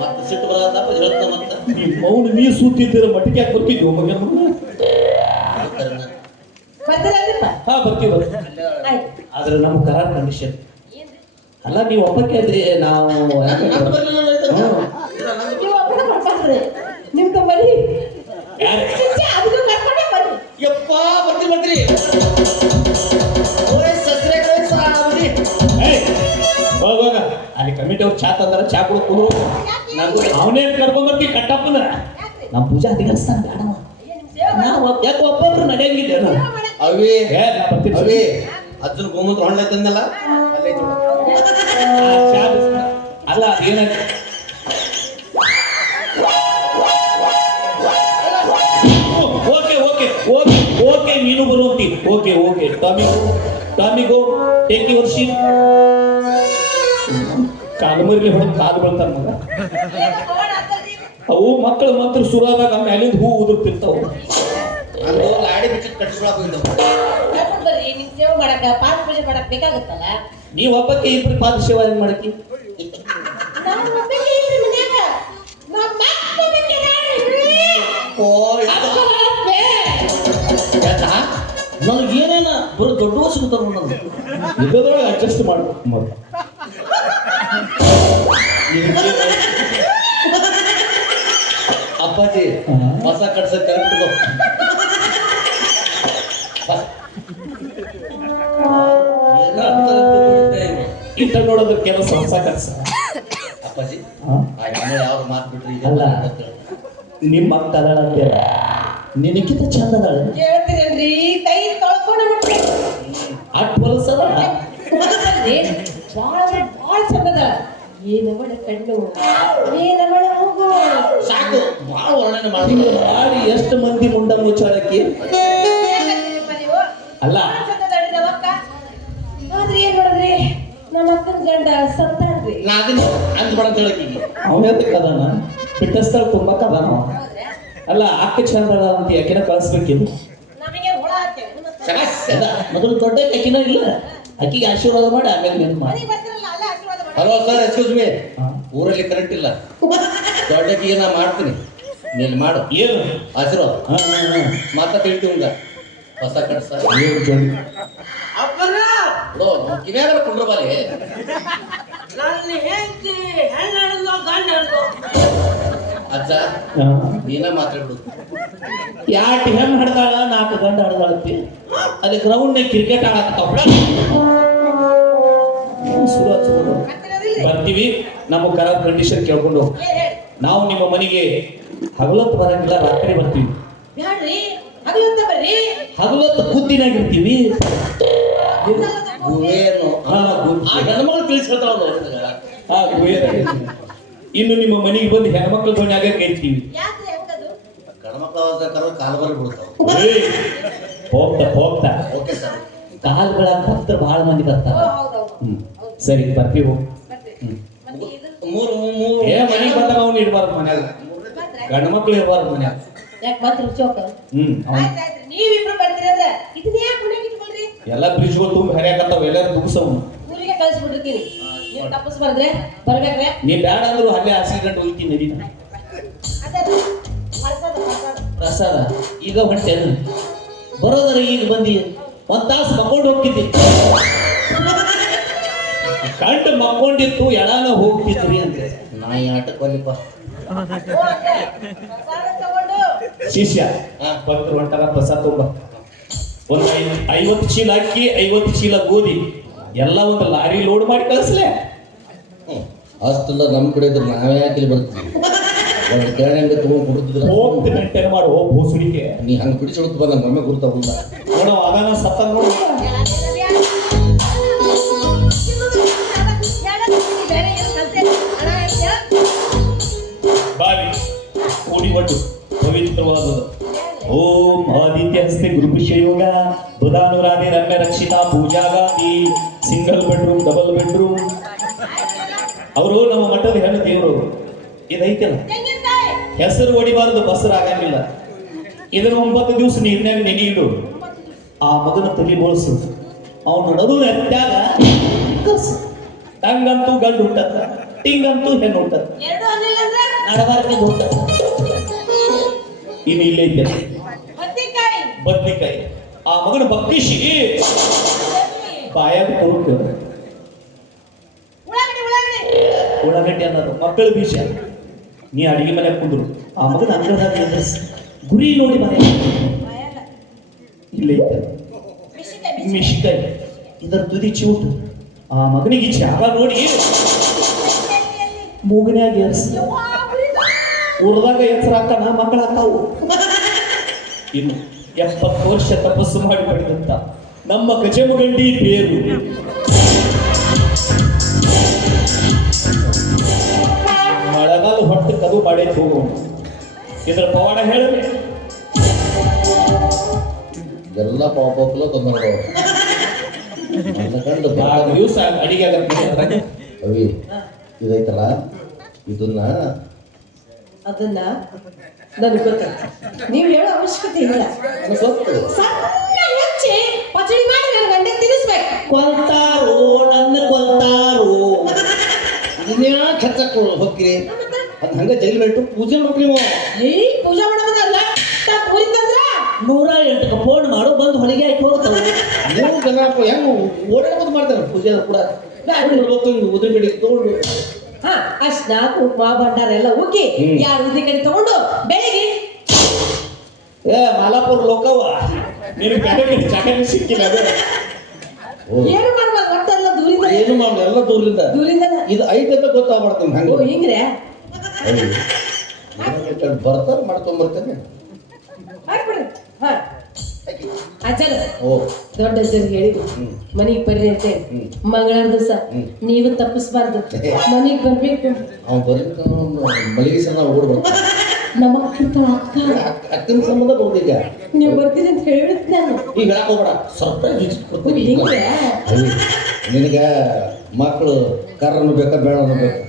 ಮತ್ತೆ ಸಿಟ್ಟು ಬರದಪ್ಪ ಇರುತ್ತೆ ಮತ್ತೆ ಈ ಮೌನ ನೀ ಸುತ್ತಿದ್ದೀರ ಮಟ್ಟಿಗೆ ಯಾಕೆ ಬರ್ತಿದ್ವು ಮಗ? ಬರ್ತೀರಲ್ರಿಪ್ಪ? ಹಾ ಬರ್ತೀವಿ ಬರ್ತೀವಿ. ಆಯ್ತು. ಆದ್ರೆ ನಮ್ಮ ಕರಾರ್ ಕಂಡೀಷನ್ ಅಲ್ಲ. ನೀವು ಒಪ್ಪಕ್ಕೆ ಇದ್ರಿ ನಾವು ನೀವು ಒಬ್ಬರ ಬರ್ಬಾರ್ದ್ರಿ. ನಿಮ್ದು ಬರೀ ಯಾರು ಅದನ್ನು ಕರ್ಕೊಂಡೇ ಬರ್ರಿ. ಯಪ್ಪ ಬರ್ತೀನಿ ಓಯ್ ಸಸ್ರೆ ಸಾವದಿ ಹೋಗ ಅಲ್ಲಿ ಕಮಿಟಿ ಅವ್ರು ಚಾ ತಂದಾರ ಚಾ ಕುಡಿದು ನಾನು ಅವನೇ ಕರ್ಕೊಂಡ್ ಬರ್ತೀವಿ ಕಟ್ಟಪ್ಪನ ನಮ್ಮ ಪೂಜಾ ಅಧಿಕಾರಿಸ್ತಾನ ಬೇಡವ ನಾವು ಯಾಕೆ ಒಬ್ಬೊಬ್ರು ನಡೆಯಂಗಿಲ್ಲ ಅವಿ ಏ ನಾ ಬರ್ತೀನಿ ಅವಿ ಅಜ್ಜನ ಗೋಮೂತ್ರ ಹೊಳ್ಳೆ ತಂದಲ್ಲ ಅಲ್ಲೇ ಆ ಚಾ ಬಿಸ್ನ- ಅಲ್ಲ ಏನಾಯ್ತು ಓಕೆ ಓಕೆ ಓಕೆ ಓಕೆ ನೀನು ಬರುವಂತಿ ಓಕೆ ಓಕೆ ಟಾಮಿಗೋ ಟೇಕ್ ಯುವರ್ ಶೀಟ್ ಕಾಲಮರಿ ಹೊಡೆದು ಕಾಲು ಬೀಳ್ತಾರ ಮಗ ಅವು ಮಕ್ಕಳು ಮಾತ್ರ ಸುರಾದಾಗ ಮ್ಯಾಲಿಂದ ಹೂ ಉದುರ್ತಿರ್ತಾವ ನಂದು ಗಾಡಿ ಬಿಚ್ಚಿ ಕಟ್ಟಿಸ್ಕೊಳಕ್ ಹೋಗಿದ್ದವು ಬರ್ರಿ ನಿಮ್ ಸೇವೆ ಮಾಡಕ ಪಾದ ಪೂಜೆ ಮಾಡಕ್ ಬೇಕಾಗುತ್ತಲ್ಲ ನೀವ್ ಒಬ್ಬಕ್ಕೆ ಇಬ್ರು ಪಾದ ಸೇವಾ ಏನ್ ಮಾಡಕಿ ನಾನು ಒಬ್ಬಾಕಿ ಇಲ್ರಿ ಮನ್ಯಾಗ ನಮ್ಮ ಮಕ್ಳು ಬೇಕಿದಾಳ್ರಿ. ಓ ನನಗೆ ಏನೇನ ಬರೋ ದೊಡ್ಡ ಸಿಗ್ತಾರ ನನಗೆ ಇದ್ರೊಳಗೆ ಅಡ್ಜಸ್ಟ್ ಮಾಡ್ಬೇಕು ಮೊದಲು ಅಪ್ಪಾಜಿ ಹೊಸ ಕಟ್ಸಕ್ ಕಲ್ಪಿಟ್ಕೋ ಇಟ್ಟ ನೋಡೋದ್ರ ಕೆಲಸ ಹೊಸ ಕೆಲಸ ಅಪ್ಪಾಜಿ ಹಾ? ಆ ಹೆಣ್ಣು ಯಾವ್ದು ಮಾತು ಬಿಟ್ರಿ ಇದೆ ಅಲ್ಲ. ಅಂತ ಹೇಳಿ. ನಿಮ್ಮ ಅಕ್ಕ ಅದಾಳ ಅಂತೇಳ ನಿನಕ್ಕಿಂತ ಚಂದ ಅದಾಳ ಕೇಳ್ತೀರೇನ್ರಿ ಕೈ ತೊಳ್ಕೊಂಡು ಬಿಟ್ರಿ ಅಟ್ ಹೊಲಸ ಅದಾಳ ಭಾಳ ಚಂದದ ಏನವಳ ಕಣ್ಣು ಏನವಳ ಮೂಗು ಸಾಕು ಭಾಳ ವರ್ಣನೆ ಹಿಂಗ ಮಾಡ್ತಾರೆ ಮಾಡಿ ಎಷ್ಟು ಮಂದಿ ಮುಂಡ ಮುಚ್ಚಾಳಕ್ಕೆ ಯಾಕಂತೀರಪ್ಪ ನೀವು? ಅಲ್ಲ. ಭಾಳ ಚಂದದಾಳ್ರಿ ನಮ್ಮ ಅಕ್ಕ. ಆದ್ರೆ ಏನ್ ನೋಡ್ರಿ ನಮ್ಮ ಅಕ್ಕನ ಗಂಡ ಸತ್ತಾನ್ರಿ ನಾ ಅದನ್ನ ಅಂದ್ಬೇಡ ಅಂತ ಹೇಳಕ್ ಈಗ ಅವನ ಎದಕ್ಕೆ ಅದಾನ ಬಿಟ್ಟಸ್ಥಳ ತುಂಬಕ್ಕ ಅದಾನ ಅವ. ಅಲ್ಲ ಅಕ್ಕ ಚಂದ ಅದ ಅಂತ ಯಾಕೆನ ಕಳಿಸ್ಬೇಕಿಲ್ಲ ನಮಗೆ ಹುಳ ಹಾಕ್ತೇವೆ ಚೆನ್ನಾಗಿ ಮೊದಲು ದೊಡ್ಡ ಅಕ್ಕಿನ ಇಲ್ಲ ಅಕ್ಕಿಗೆ ಆಶೀರ್ವಾದ ಮಾಡಿ ಆಮೇಲೆ ನೆನ್ಪು ಮಾಡಿ ಮನೆಗೆ ಬರ್ತಿರಲ್ಲ ಅಲ್ಲೇ ಆಶೀರ್ವಾದ ಮಾಡಿ ಹಲೋ ಸರ್ ಎಕ್ಸ್ಕ್ಯೂಸ್ ಮೀ ಹಾ. ಊರಲ್ಲಿ ಕರೆಂಟ್ ಇಲ್ಲ ದೊಡ್ಡಕ್ಕೆ ನಾ ಮಾಡ್ತೀನಿ ನೀನು ಮಾಡು ಏನು ಆಶೀರ್ವಾದ ಹಾ, ಹಾ, ಹಾ. ಮಾತಾ ತಿಳ್ತೀವಿ ಹೊಸ ಕಟ್ಸ ಏನು ಜೋಡಿ ಬಿಡು ಕಿವ್ಯಾಗ ಕುಂಡ್ರಬಾಲಿ ನನ್ನ ಹೆಂಡತಿ ಹೆಣ್ಣು ಹಿಡಿದ್ಲು ಗಂಡ ಹಿಡಿದ್ಲು ಅಜ್ಜ ಹಾ. ನೀನ ಮಾತಾಡ್ಬಿಡು ಯಾಟ್ ಹೆಣ್ ಹಡ್ದಾಳ 4 ಗಂಡ ಹಡ್ದಾಳತ್ತಿ ಅದಕ್ಕೆ ರೌಂಡ್ನಾಗ ಕ್ರಿಕೆಟ್ ಆಡಕತ್ತಾವ ಬರ್ತೀವಿ ನಮ್ಮ ಕರ ಕಂಡೀಷನ್ ಕೇಳ್ಕೊಂಡು ಹೋಗ್. ಏನ್ ಹೇಳಿ ನಾವು ನಿಮ್ಮ ಮನೆಗೆ ಹಗಲೊತ್ತು ಬರಂಗಿಲ್ಲ ರಾತ್ರಿ ಬರ್ತೀವಿ ಬ್ಯಾಡ್ರಿ ಹಗಲೊತ್ತ ಬರ್ರಿ ಹಗಲೊತ್ತು ಕುದ್ದಿನಾಗಿರ್ತೀವಿ ಗುವೇನು ಹಾ, ಗುವ್ವೆ. ಆ ಹೆಣ್ಮಗಳು ತಿಳಿಸ್ಕೊತಾಳ ಆ ಗುಹೆದಾಗ ಇನ್ನು ನಿಮ್ಮ ಮನೆಗೆ ಬಂದು ಹೆಣ್ಮಕ್ಳ ಧ್ವನಿಯಾಗ ಕೈತೀವಿ ಯಾಕ್ರಿ ಹೆಂಗದು ಗಣಮಕ್ಕಳ ಕರೋ ಕಾಲು ಬರ ಬಿಡ್ತಾವ ಹೋಗ್ತಾ ಓಕೆ ಸರ್ ಕಾಲ್ಗಳ ಭಕ್ತರು ಬಹಳ ಮಂದಿ ಬರ್ತಾರ ಹೌದೌದು ಹ್ಮ್ ಸರಿ ಬರ್ತೀವಿ ಹೋಗ್. ಬರ್ತೀವಿ ಮತ್ತೆ ಇದು ಮೂರು ಮೂರು ಏ ಮನೆಗೆ ಬಂದಾಗ ಅವ್ನು ಇಡ್ಬಾರ್ದು ಮನ್ಯಾಗ ಬರ್ತೀರಾ? ಗಂಡ ಮಕ್ಳು ಇರ್ಬಾರ್ದು ಮನ್ಯಾಗ ಯಾಕೆ ಬಂದ್ರಿ ಚೌಕ ಅವ್ನ್ ಆಯ್ತು ಆಯ್ತು ನೀವಿಬ್ರು ಬರ್ತೀರಿ ಅಂದ್ರೆ ಇದನ್ನ ಯಾಕೆ ಮನೆಗೆ ಇಟ್ಕೊಳ್ರಿ ಎಲ್ಲ ಬ್ರಿಡ್ಜ್ಗಳು ತುಂಬ ಹರಿಯಾಕತ್ತಾವ ಎಲ್ಲರೂ ದುಗ್ಸವ್ ಊರಿಗೆ ಕಳಿಸ್ಬಿಟ್ಟಿರ್ತೀನಿ ನೀವು ತಪ್ಪಸ್ ಬರ್ದ್ರೆ ಬರ್ಬೇಕ್ರೆ ನೀ ಬ್ಯಾಡ ಅಂದ್ರು ಅಲ್ಲೇ ಹಾಸಿಗೆಂಡು ಹೋಗ್ತೀನಿ ನದಿ ಅದೇ ಪ್ರಸಾದ ಪ್ರಸಾದ ಪ್ರಸಾದ ಈಗ ಹೊಂಟೇನು ಬರೋದ್ರ ಈಗ ಬಂದಿ ಒಂದ್ ತಾಸು ಮಕ್ಕೊಂಡು ಹೋಗ್ತಿದ್ದಿ ಕಂಡು ಮಕ್ಕೊಂಡಿತ್ತು ಎಡಾನ ಹೋಗ್ತಿದ್ರಿ ಅಂತ ನಾಯಿ ಆಟಕ್ಕೆ ಬರಲಿಪ್ಪ ಓ, ಅದೇ. ಪ್ರಸಾದ ತಗೊಂಡು ಶಿಷ್ಯ ಹಾ. ಭಕ್ತರು ಹೊಂಟಾರ ಪ್ರಸಾದ ತುಂಬ ಒಂದು 50 ಚೀಲ ಅಕ್ಕಿ 50 ಚೀಲ ಗೋಧಿ ಎಲ್ಲ ಒಂದು ಲಾರಿ ಲೋಡ್ ಮಾಡಿ ಕಳಿಸ್ಲೆ ಅಷ್ಟೆಲ್ಲ ನಮ್ಮ ಕಡೆ ಇದ್ರೆ ನಾವೇ ಯಾಕೆ ಬರ್ತೀವಿ ಒಂದು ಕೆಳಂಗ ತಗೊಂಡು ಕೊಡ್ತಿದ್ರ ಹೋಗ್ತಿ ಮೇಂಟೈನ್ ಮಾಡಿ ಹೋಗ್ ಭೂಸುಡಿಕೆ ನೀ ಹಂಗೆ ಬಿಡಿಸೊಳತು ಬಂದ ನಮ್ಮೆ ಗುರ್ತಾವಿಲ್ಲ ನೋಡೋ ಅದನ್ನ ಸತ್ತ ನೋಡಿ ಬಾವಿ ಕೂಡಿ ಒಟ್ಟು ಪವಿತ್ರವಾದದ್ದು ಓಂ ಆದಿತ್ಯಸ್ತೆ ಗುರುಪುಷ್ಯಯೋಗ ಬುಧಾನುರಾಧಿ Ramya Rakshita Pooja Gandhi single bedroom double bedroom ಅವರು ನಮ್ಮ ಮಠದ ಹೆಣ್ಣು ದೇವರು ಇದೈತಲ್ಲ ಹೆಸರು ಹೊಡಿಬಾರದು ಬಸರು ಆಗಂಗಿಲ್ಲ ಇದನ್ನ 9 ದಿವಸ ನೀರಿನಾಗ ನೆನೆಯಿಡು ಆ ಮಗನ ತಲೆ ಬೋಳ್ಸು ಅವನು ನಡು ಎತ್ತಾಗ ಟಂಗಂತೂ ಗಂಡು ಹುಟ್ಟತ್ತ ಟಿಂಗಂತೂ ಹೆಣ್ಣು ಹುಟ್ಟತ್ತ ಎರಡು ಅನ್ನಿಲ್ಲ ಅಂದ್ರೆ ನಡಬಾರ್ದು ಹುಟ್ಟತ್ತ ಇನ್ನು ಇಲ್ಲೇ ಇದ್ದೆ ಬದ್ನಿಕಾಯಿ ಬದ್ನಿಕಾಯಿ ಆ ಮಗನ ಭಕ್ತಿಶಿ ಬಾಯಾಗ ಕೊಡುತ್ತೆ ಉಳ್ಳಾಗಡ್ಡಿ ಉಳ್ಳಾಗಡ್ಡಿ ಉಳ್ಳಾಗಡ್ಡಿ ಅನ್ನೋದು ಮಕ್ಕಳ ಬೀಜ ನೀ ಅಡಿಗೆ ಮನೆ ಕುಂದ್ರು ಆ ಮಗನ ಅಂಗಳದಾಗ ನಿಂದ್ರಿಸಿ ಗುರಿ ನೋಡಿ ಮನೆ ಬಾಯಲ್ಲ ಇಲ್ಲೇ ಇತ್ತು ಮಿಷ್ಕೈ ಇದರ ತುದಿ ಚೂಟು ಆ ಮಗನಿಗೆ ಜಾಗ ನೋಡಿ ಮೂಗಿನ್ಯಾಗ ಏರ್ಸಿ ಊರದಾಗ ಎಚ್ಚರಾಕನ ಮಕ್ಕಳ ಹಾಕಾವು ಇನ್ನು 70 ವರ್ಷ ತಪಸ್ಸು ಮಾಡಿ ಪಡೆದಂತ ನಮ್ಮ ಗಜಮಗಂಡಿ ಬೇರು ಮಳೆಗಾಲ ಹೊಟ್ಟು ಕದು ಮಾಡೇ ಹೋಗೋಣ ಇದರ ಪವಾಡ ಹೇಳಬೇಕು ಎಲ್ಲ ಪಾಪಕ್ಲ ತೊಂದರೆ ನನ್ನ ಕಂಡು ದಿವಸ ಅಡಿಗೆ ಆಗತ್ತೆ ಅವಿ ಇದೈತಲ್ಲ ಇದನ್ನ ಅದನ್ನ ನನಗೆ ಗೊತ್ತ ನೀವು ಹೇಳೋ ಅವಶ್ಯಕತೆ ಇಲ್ಲ ನನಗೆ ಗೊತ್ತು ಸಣ್ಣ ಹೆಚ್ಚಿ ಪಚಡಿ ಮಾಡಿ ನನ್ನ ಗಂಡ ತಿನ್ನಿಸ್ಬೇಕು ಕೊಂತಾರೋ ನನ್ನ ಕೊಂತಾರೋ ಇನ್ಯಾಕೆ ಹೆಚ್ಚಕ್ಕೆ ಹೋಗ್ತೀರಿ ಅದು ಹಂಗೆ ಜೈಲ್ ಬಿಟ್ಟು ಪೂಜೆ ಮಾಡ್ರಿ ನೀವು ಏಯ್ ಪೂಜೆ ಮಾಡೋದಲ್ಲ ಪೂರಿ ತಂದ್ರ 108 ಫೋನ್ ಮಾಡು ಬಂದು ಹೊಲಿಗೆ ಹಾಕಿ ಹೋಗ್ತಾವೆ ನೀವು ಜನ ಹೆಂಗೆ ಓಡಾಡ್ಬೋದು ಮಾಡ್ತಾರೆ ಪೂಜೆ ಕೂಡ ಬರ್ಬೇಕು ಉದ್ರಿ ಕಡೆ ತಗೊಂಡು ಹಾ ಅಷ್ಟ ಕುಂಕುಮ ಭಂಡಾರ ಎಲ್ಲ ಉಗ್ಗಿ ಯಾರು ಉದ್ದಿ ಕಡೆ ತಗೊಂಡು ಬೆಳಿಗ್ಗೆ ಏ ಮಾಲಾಪುರ ಲೋಕವ ನಿನಗೆ ಕಡೆಗೆ ಚಕನೆ ಸಿಕ್ಕಿಲ್ಲ ಅದು ಏನು ಮಾಡ್ಬಾರ್ದು ಒಟ್ಟೆಲ್ಲ ದೂರಿಂದ ಏನು ಮಾಡಿ ಎಲ್ಲ ದೂರದಿಂದ ದೂರಿಂದ ಇದು ಐತೆ ಅಂತ ಗೊತ್ತಾಗ್ಬಾರ್ದು ಓ ಹಂಗೆ ಹಿಂಗ್ರೆ ಬರ್ತಾರೆ ಮಾಡ್ಕೊಂಬರ್ತೇನೆ ಮಾಡ್ಬಿಡ್ರಿ ಹಾ ಅಜ್ಜರ ಓ ದೊಡ್ಡ ಅಜ್ಜರಿಗೆ ಹೇಳಿದ್ರು ಮನೆಗೆ ಬರ್ರಿ ಅಂತ ಹೇಳಿ ಮಂಗಳವಾರ ದಿವಸ ನೀವು ತಪ್ಪಿಸ್ಬಾರ್ದು ಮನೆಗೆ ಬರ್ಬೇಕು ಅವ್ನು ಬರೀ ಮಲ್ಲಿಗೆ ಸಣ್ಣ ಓಡ್ ಬರ್ತಾನೆ ನಮ್ಮ ಅಕ್ಕ ಅಕ್ಕನ ಸಂಬಂಧ ಬರ್ತಿದ್ದ ನೀವು ಬರ್ತೀರಿ ಅಂತ ಹೇಳಿದ್ ನಾನು ಈಗ ಹೇಳಕ್ ಹೋಗ್ಬೇಡ ಸರ್ಪ್ರೈಸ್ ಹಿಂಗ್ರೆ ನಿನಗೆ ಮಕ್ಕಳು ಕರ್ರನ್ನು ಬೇಕಾ ಬೇಳನ್ನು ಬೇಕಾ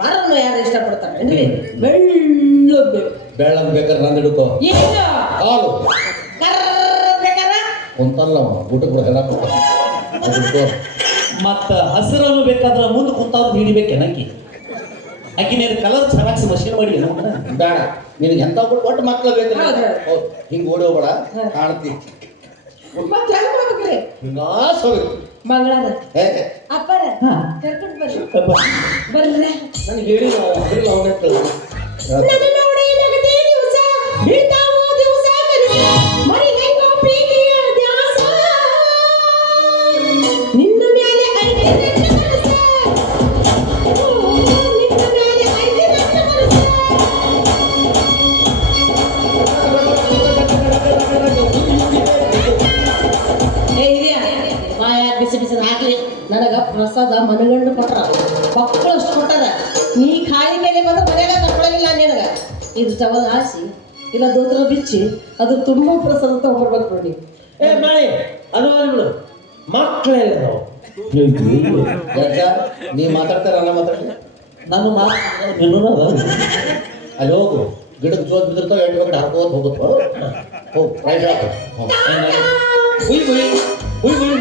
ಕಾರನ್ನು ಯಾರು ಇಷ್ಟಪಡ್ತಾರೆ ಅಂದ್ರೆ ಬೆಳ್ಳಬೇಕು ಬೇಳನ್ನು ಬೇಕಾದ್ರೆ ನಂದು ಹಿಡ್ಕೋ ಏನು ಕಾಲು ಕರ್ರ ಬೇಕಾರ ಕುಂತಲ್ಲ ಊಟಕ್ಕೆ ಕೂಡ ಹೇಳಕ್ ಹೋಗ್ತಾನೆ ಅದು ಹಿಡ್ಕೋ ಮತ್ತ ಹಸಿರನ್ನು ಬೇಕಾದ್ರೆ ಮುಂದೆ ಕುಂತಾವ್ರು ಹಿಡಿಬೇಕೆ ನಕ್ಕಿ ಆಕಿ ನೀನು ಕಲರ್ ಚೆನ್ನಾಗಿ ಮಷೀನ್ ಮಾಡಿ ಬೇಡ ನಿನಗೆ ಎಂತ ಒಟ್ಟು ಮಕ್ಕಳು ಬೇಕು ಹೌದು. ಹೌದು ಹಿಂಗೆ ಓಡಿ ಹೋಗ್ಬೇಡ ಕಾಣ್ತಿ ಮತ್ತೆ ಹೆಂಗ್ ಮಾಡ್ಬೇಕ್ರಿ ಹಿಂಗಾಸ್ ಹೋಗಿ ಮಂಗಳವಾರ ಹೇಗೆ ಅಪ್ಪರ ಹಾ. ಕರ್ಕೊಂಡು ಬರ್ರಿ ಬರ್ರಿ ನನಗೆ ಹೇಳಿ ನನ್ನ ನೋಡಿ ನಗದೇ ದಿವಸ ಬೀಳ್ತಾವೋ ದಿವಸ ಕನಸ ಮರಿ ಹೆಂಗೋ ಪ್ರೀತಿಯ ದ್ಯಾಸ ನಿನ್ನ ಮ್ಯಾಲೆ ಐತೆ ನನ್ನ ಮನಸ್ಸ ಓ, ನಿನ್ನ ಮ್ಯಾಲೆ ಐತೆ ನನ್ನ ಮನಸ್ಸ ಏ ಹಿರಿಯ ಬಾಯ ಬಿಸಿ ಬಿಸಿ ಹಾಕ್ಲಿ ನನಗ ಪ್ರಸಾದ ಮನಗಂಡು ಕೊಟ್ರ ಮಕ್ಕಳು ಅಷ್ಟು ಕೊಟ್ಟಾರ ನೀ ಖಾಲಿ ಮೇಲೆ ಬಂದ್ರೆ ಮನೆಯಾಗ ತಗೊಳಗಿಲ್ಲ ನಿನಗ ಇದು ಟವಲ್ ಹಾಸಿ ಇಲ್ಲ ದೂತ್ರ ಬಿಚ್ಚಿ ಅದು ತುಂಬಾ ಪ್ರಸಾದ ತಗೊಂಡ್ಬರ್ಬೇಕು ನೋಡಿ ಏ ಮಾಡಿ ಅದು ಬಿಡು ಮಕ್ಕಳೆಲ್ಲ ನಾವು ನೀ ಮಾತಾಡ್ತಾರ ನನ್ನ ಮಾತಾಡ್ತೀನಿ ನನ್ನ ಮಾತು ಅಲ್ಲಿ ಹೋಗು ಗಿಡಕ್ಕೆ ಜೋತ್ ಬಿದ್ದಿರ್ತಾವ ಎಂಟು ಬಗ್ಗೆ ಹಾಕೋದು ಹೋಗುತ್ತೋ ಹೋಗು ರೈಟ್ ಹುಯ್ ಹುಯ್ ಹುಯ್ ಹುಯ್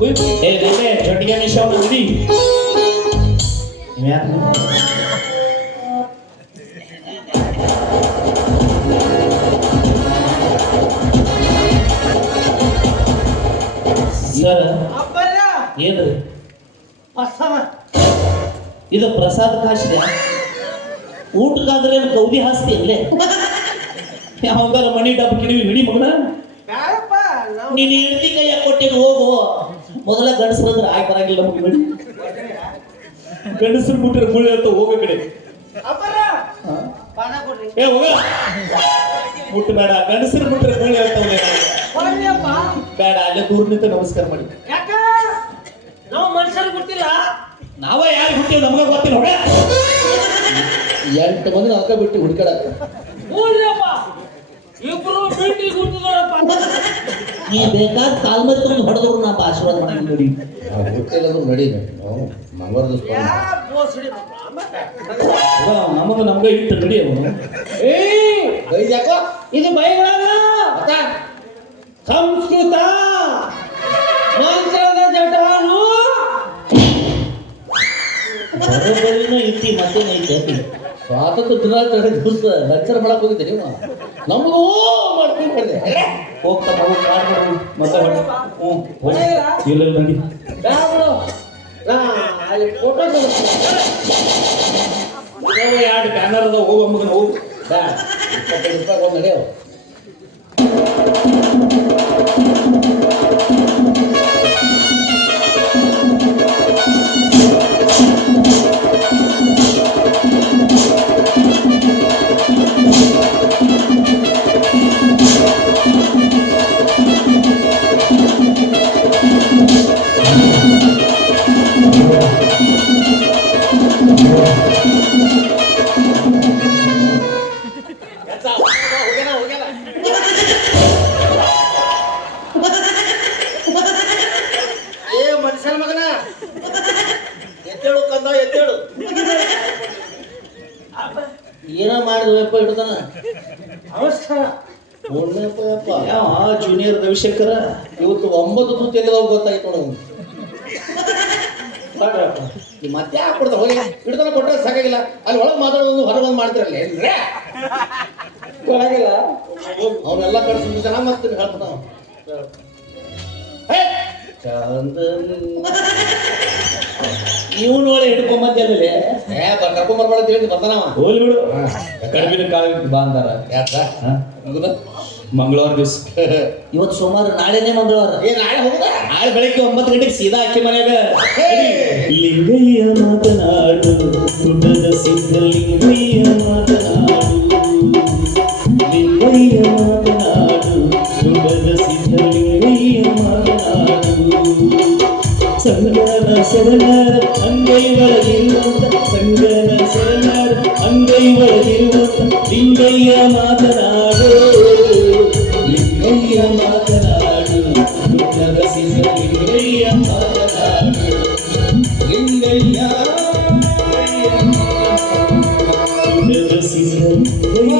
ಹುಯ್ ಹುಯ್ ಏ ರೇಲೆ ಜೊಟ್ಟಿಗೆ ನಿಶಾವನ ನಡಿ ಇವ್ಯಾಕೆ ಸರ್ ಏನ್ರಿ ಇದು ಪ್ರಸಾದ ಕಾಶಿದೆ ಊಟಕ್ಕಾದ್ರೆ ಏನು ಕೌದಿ ಹಾಸ್ತಿ ಅಲ್ಲೇ ಯಾವಾಗ ಮಣಿ ಡಬ್ಬ ಕಿಡಿವಿ ಹಿಡಿ ಮಗನ ನೀನು ಹೆಂಡತಿ ಕೈಯಾಗ ಕೊಟ್ಟೇನು ಹೋಗು ಮೊದಲ ಗಂಡಸ್ರಂದ್ರೆ ಆಗಿ ಬರಂಗಿಲ್ಲ ನಮಗೆ ಬಿಡಿ ಗಂಡಸ್ರು ಬಿಟ್ಟಿರ ಗುಳಿ ಅಂತ ಹೋಗೋ ಕಡೆ ಏ ಹೋಗ ಮುಟ್ಟು ಬೇಡ ಗಂಡಸ್ರು ಬಿಟ್ಟಿರ ಗುಳಿ ಅಂತ ಬೇಡ ಅಲ್ಲೇ ದೂರ ನಿಂತ ನಮಸ್ಕಾರ ಮಾಡಿ ನಾವು ಮನುಷ್ಯರಿಗೆ ಗೊತ್ತಿಲ್ಲ ನಾವ ಯಾರು ಹುಟ್ಟಿವ್ ನಮಗ ಗೊತ್ತಿಲ್ಲ ಹೋಗ 8 ಮಂದಿ ಅದಕ್ಕೆ ಬಿಟ್ಟು ಹುಡ್ಕಾಡಕ್ಕ ನೋಡ್ರಿಯಪ್ಪ ಇಬ್ರು ಭೇಟಿ ಗುಡ್ತಿದಾರಪ್ಪ ನೀ ಬೇಕಾದ ಕಾಲ್ ಮೇಲೆ ತಗೊಂಡು ಹೊಡೆದ್ರು ನಾ ಆಶೀರ್ವಾದ ಮಾಡಿ ನೋಡಿ ಗೊತ್ತಿಲ್ಲದ್ರು ನಡಿ ನಾವು ಮಂಗಳವಾರ ದಿವಸ ನಮಗ ನಮ್ಗ ಇಟ್ಟು ನಡಿ ಅವನು ಐದು ಯಾಕೋ ಇದು ಬೈಗಳಲ್ಲ ಸಂಸ್ಕೃತ ಮಂತ್ರದ ಜಟಾನು ಬರೋಬರಿನ ಇಟ್ಟಿ ಮತ್ತೇನೈತೆ ಸ್ವಾತಂತ್ರ್ಯ ದಿನಾಚರಣೆ ದಿವಸ ಲೆಕ್ಚರ್ ಮಾಡಕ್ ಹೋಗಿದ್ದೆ ನೀವು ನಮಗೂ ಮಾಡ್ಕೊಂಡು ಮಾಡಿದೆ ಹೋಗ್ತಾ ಹೋಗಿ ಮಾಡ್ಬಿಡು ಮತ್ತೆ ಇಲ್ಲ ನಡಿ ಬ್ಯಾಗ್ಳು ನಾ ಅಲ್ಲಿ ಫೋಟೋ ಎರಡು ಬ್ಯಾನರ್ ಅದ ಹೋಗೋ ಮಗನ ಹೋಗು $25 ಒಂದು ನಡೆಯೋ ಏ ಮನುಷ್ಯನ ಮಗನ ಎದ್ದೇಳು ಕಂದ ಎದ್ದೇಳು. ಏನೋ ಮಾಡಿದ್ವಪ್ಪ ಹಿಡ್ತಾನ. ನಮಸ್ಕಾರ. ಪುಣ್ಯಪ್ಪ ಯಾವ ಜೂನಿಯರ್ ರವಿಶಂಕರ ಇವತ್ತು 9 ತೂತು ಎಲ್ಲಿದಾವ್ ಗೊತ್ತಾಯ್ತು ನೋಡು. ಸಾಕಪ್ಪ. ಈ ಮತ್ತೆ ಹಾಕ್ಬಿಡ್ತಾರ ಹೋಗಿ ಹಿಡ್ತಾನ ಕೊಟ್ಟರೆ ಸಾಕಾಗಿಲ್ಲ. ಅಲ್ಲಿ ಒಳಗೆ ಮಾತಾಡೋದು ಹೊರಗೆ ಬಂದು ಮಾಡ್ತಿರಲ್ಲ ಏನ್ರೇ ಕೊಡಗಿಲ್ಲ. ಅವನ್ನೆಲ್ಲ ಕಳ್ಸಿ ಚೆನ್ನಾಗಿ ಮಾಡ್ತೀನಿ ಹೇಳ್ತಾನ. ಚಂದ ಇವನು ಒಳ್ಳೆ ಹಿಡ್ಕೊಂಬಂತಲ್ಲೇ ಕರ್ಕೊಂಬರ್ಬೇಡ ತಿಳಿದು ಬರ್ತಾನವ. ಹೋಲ್ ಬಿಡು ಕಡಿಮೆ ಕಾಲ ಬಾ ಅಂದಾರ. ಯಾಕ ಮಂಗಳವಾರ ದಿವಸ ಇವತ್ತು ಸೋಮವಾರ, ನಾಳೆನೇ ಮಂಗಳವಾರ. ಏ ನಾಳೆ ಹೋಗುದ? ನಾಳೆ ಬೆಳಗ್ಗೆ 9 ಗಂಟೆಗೆ ಸೀದಾ ಅಕ್ಕಿ ಮನೆಯಾಗ ಲಿಂಗಯ್ಯ ಮಾತನಾಡು ಗುಡ್ಡದ ಸಿದ್ಧಲಿಂಗಯ್ಯ ಮಾತನಾಡು, ಲಿಂಗಯ್ಯ ಮಾತನಾಡು ಗುಡ್ಡದ ಸಿದ್ಧಲಿಂಗಯ್ಯ ಮಾತನಾಡು. ಸಂಗನ ಶರಣರ ಅಂಗೈ ಒಳಗಿರುವಂತ, ಸಂಗನ ಶರಣರ ಅಂಗೈ ಒಳಗಿರುವಂತ ಲಿಂಗಯ್ಯ ಮಾತನಾಡು, ಲಿಂಗಯ್ಯ ಮಾತನಾಡು ಗುಡ್ಡದ ಸಿದ್ಧಲಿಂಗಯ್ಯ ಮಾತನಾಡು, ಲಿಂಗಯ್ಯ ಗುಡ್ಡದ ಸಿದ್ಧಲಿಂಗಯ್ಯ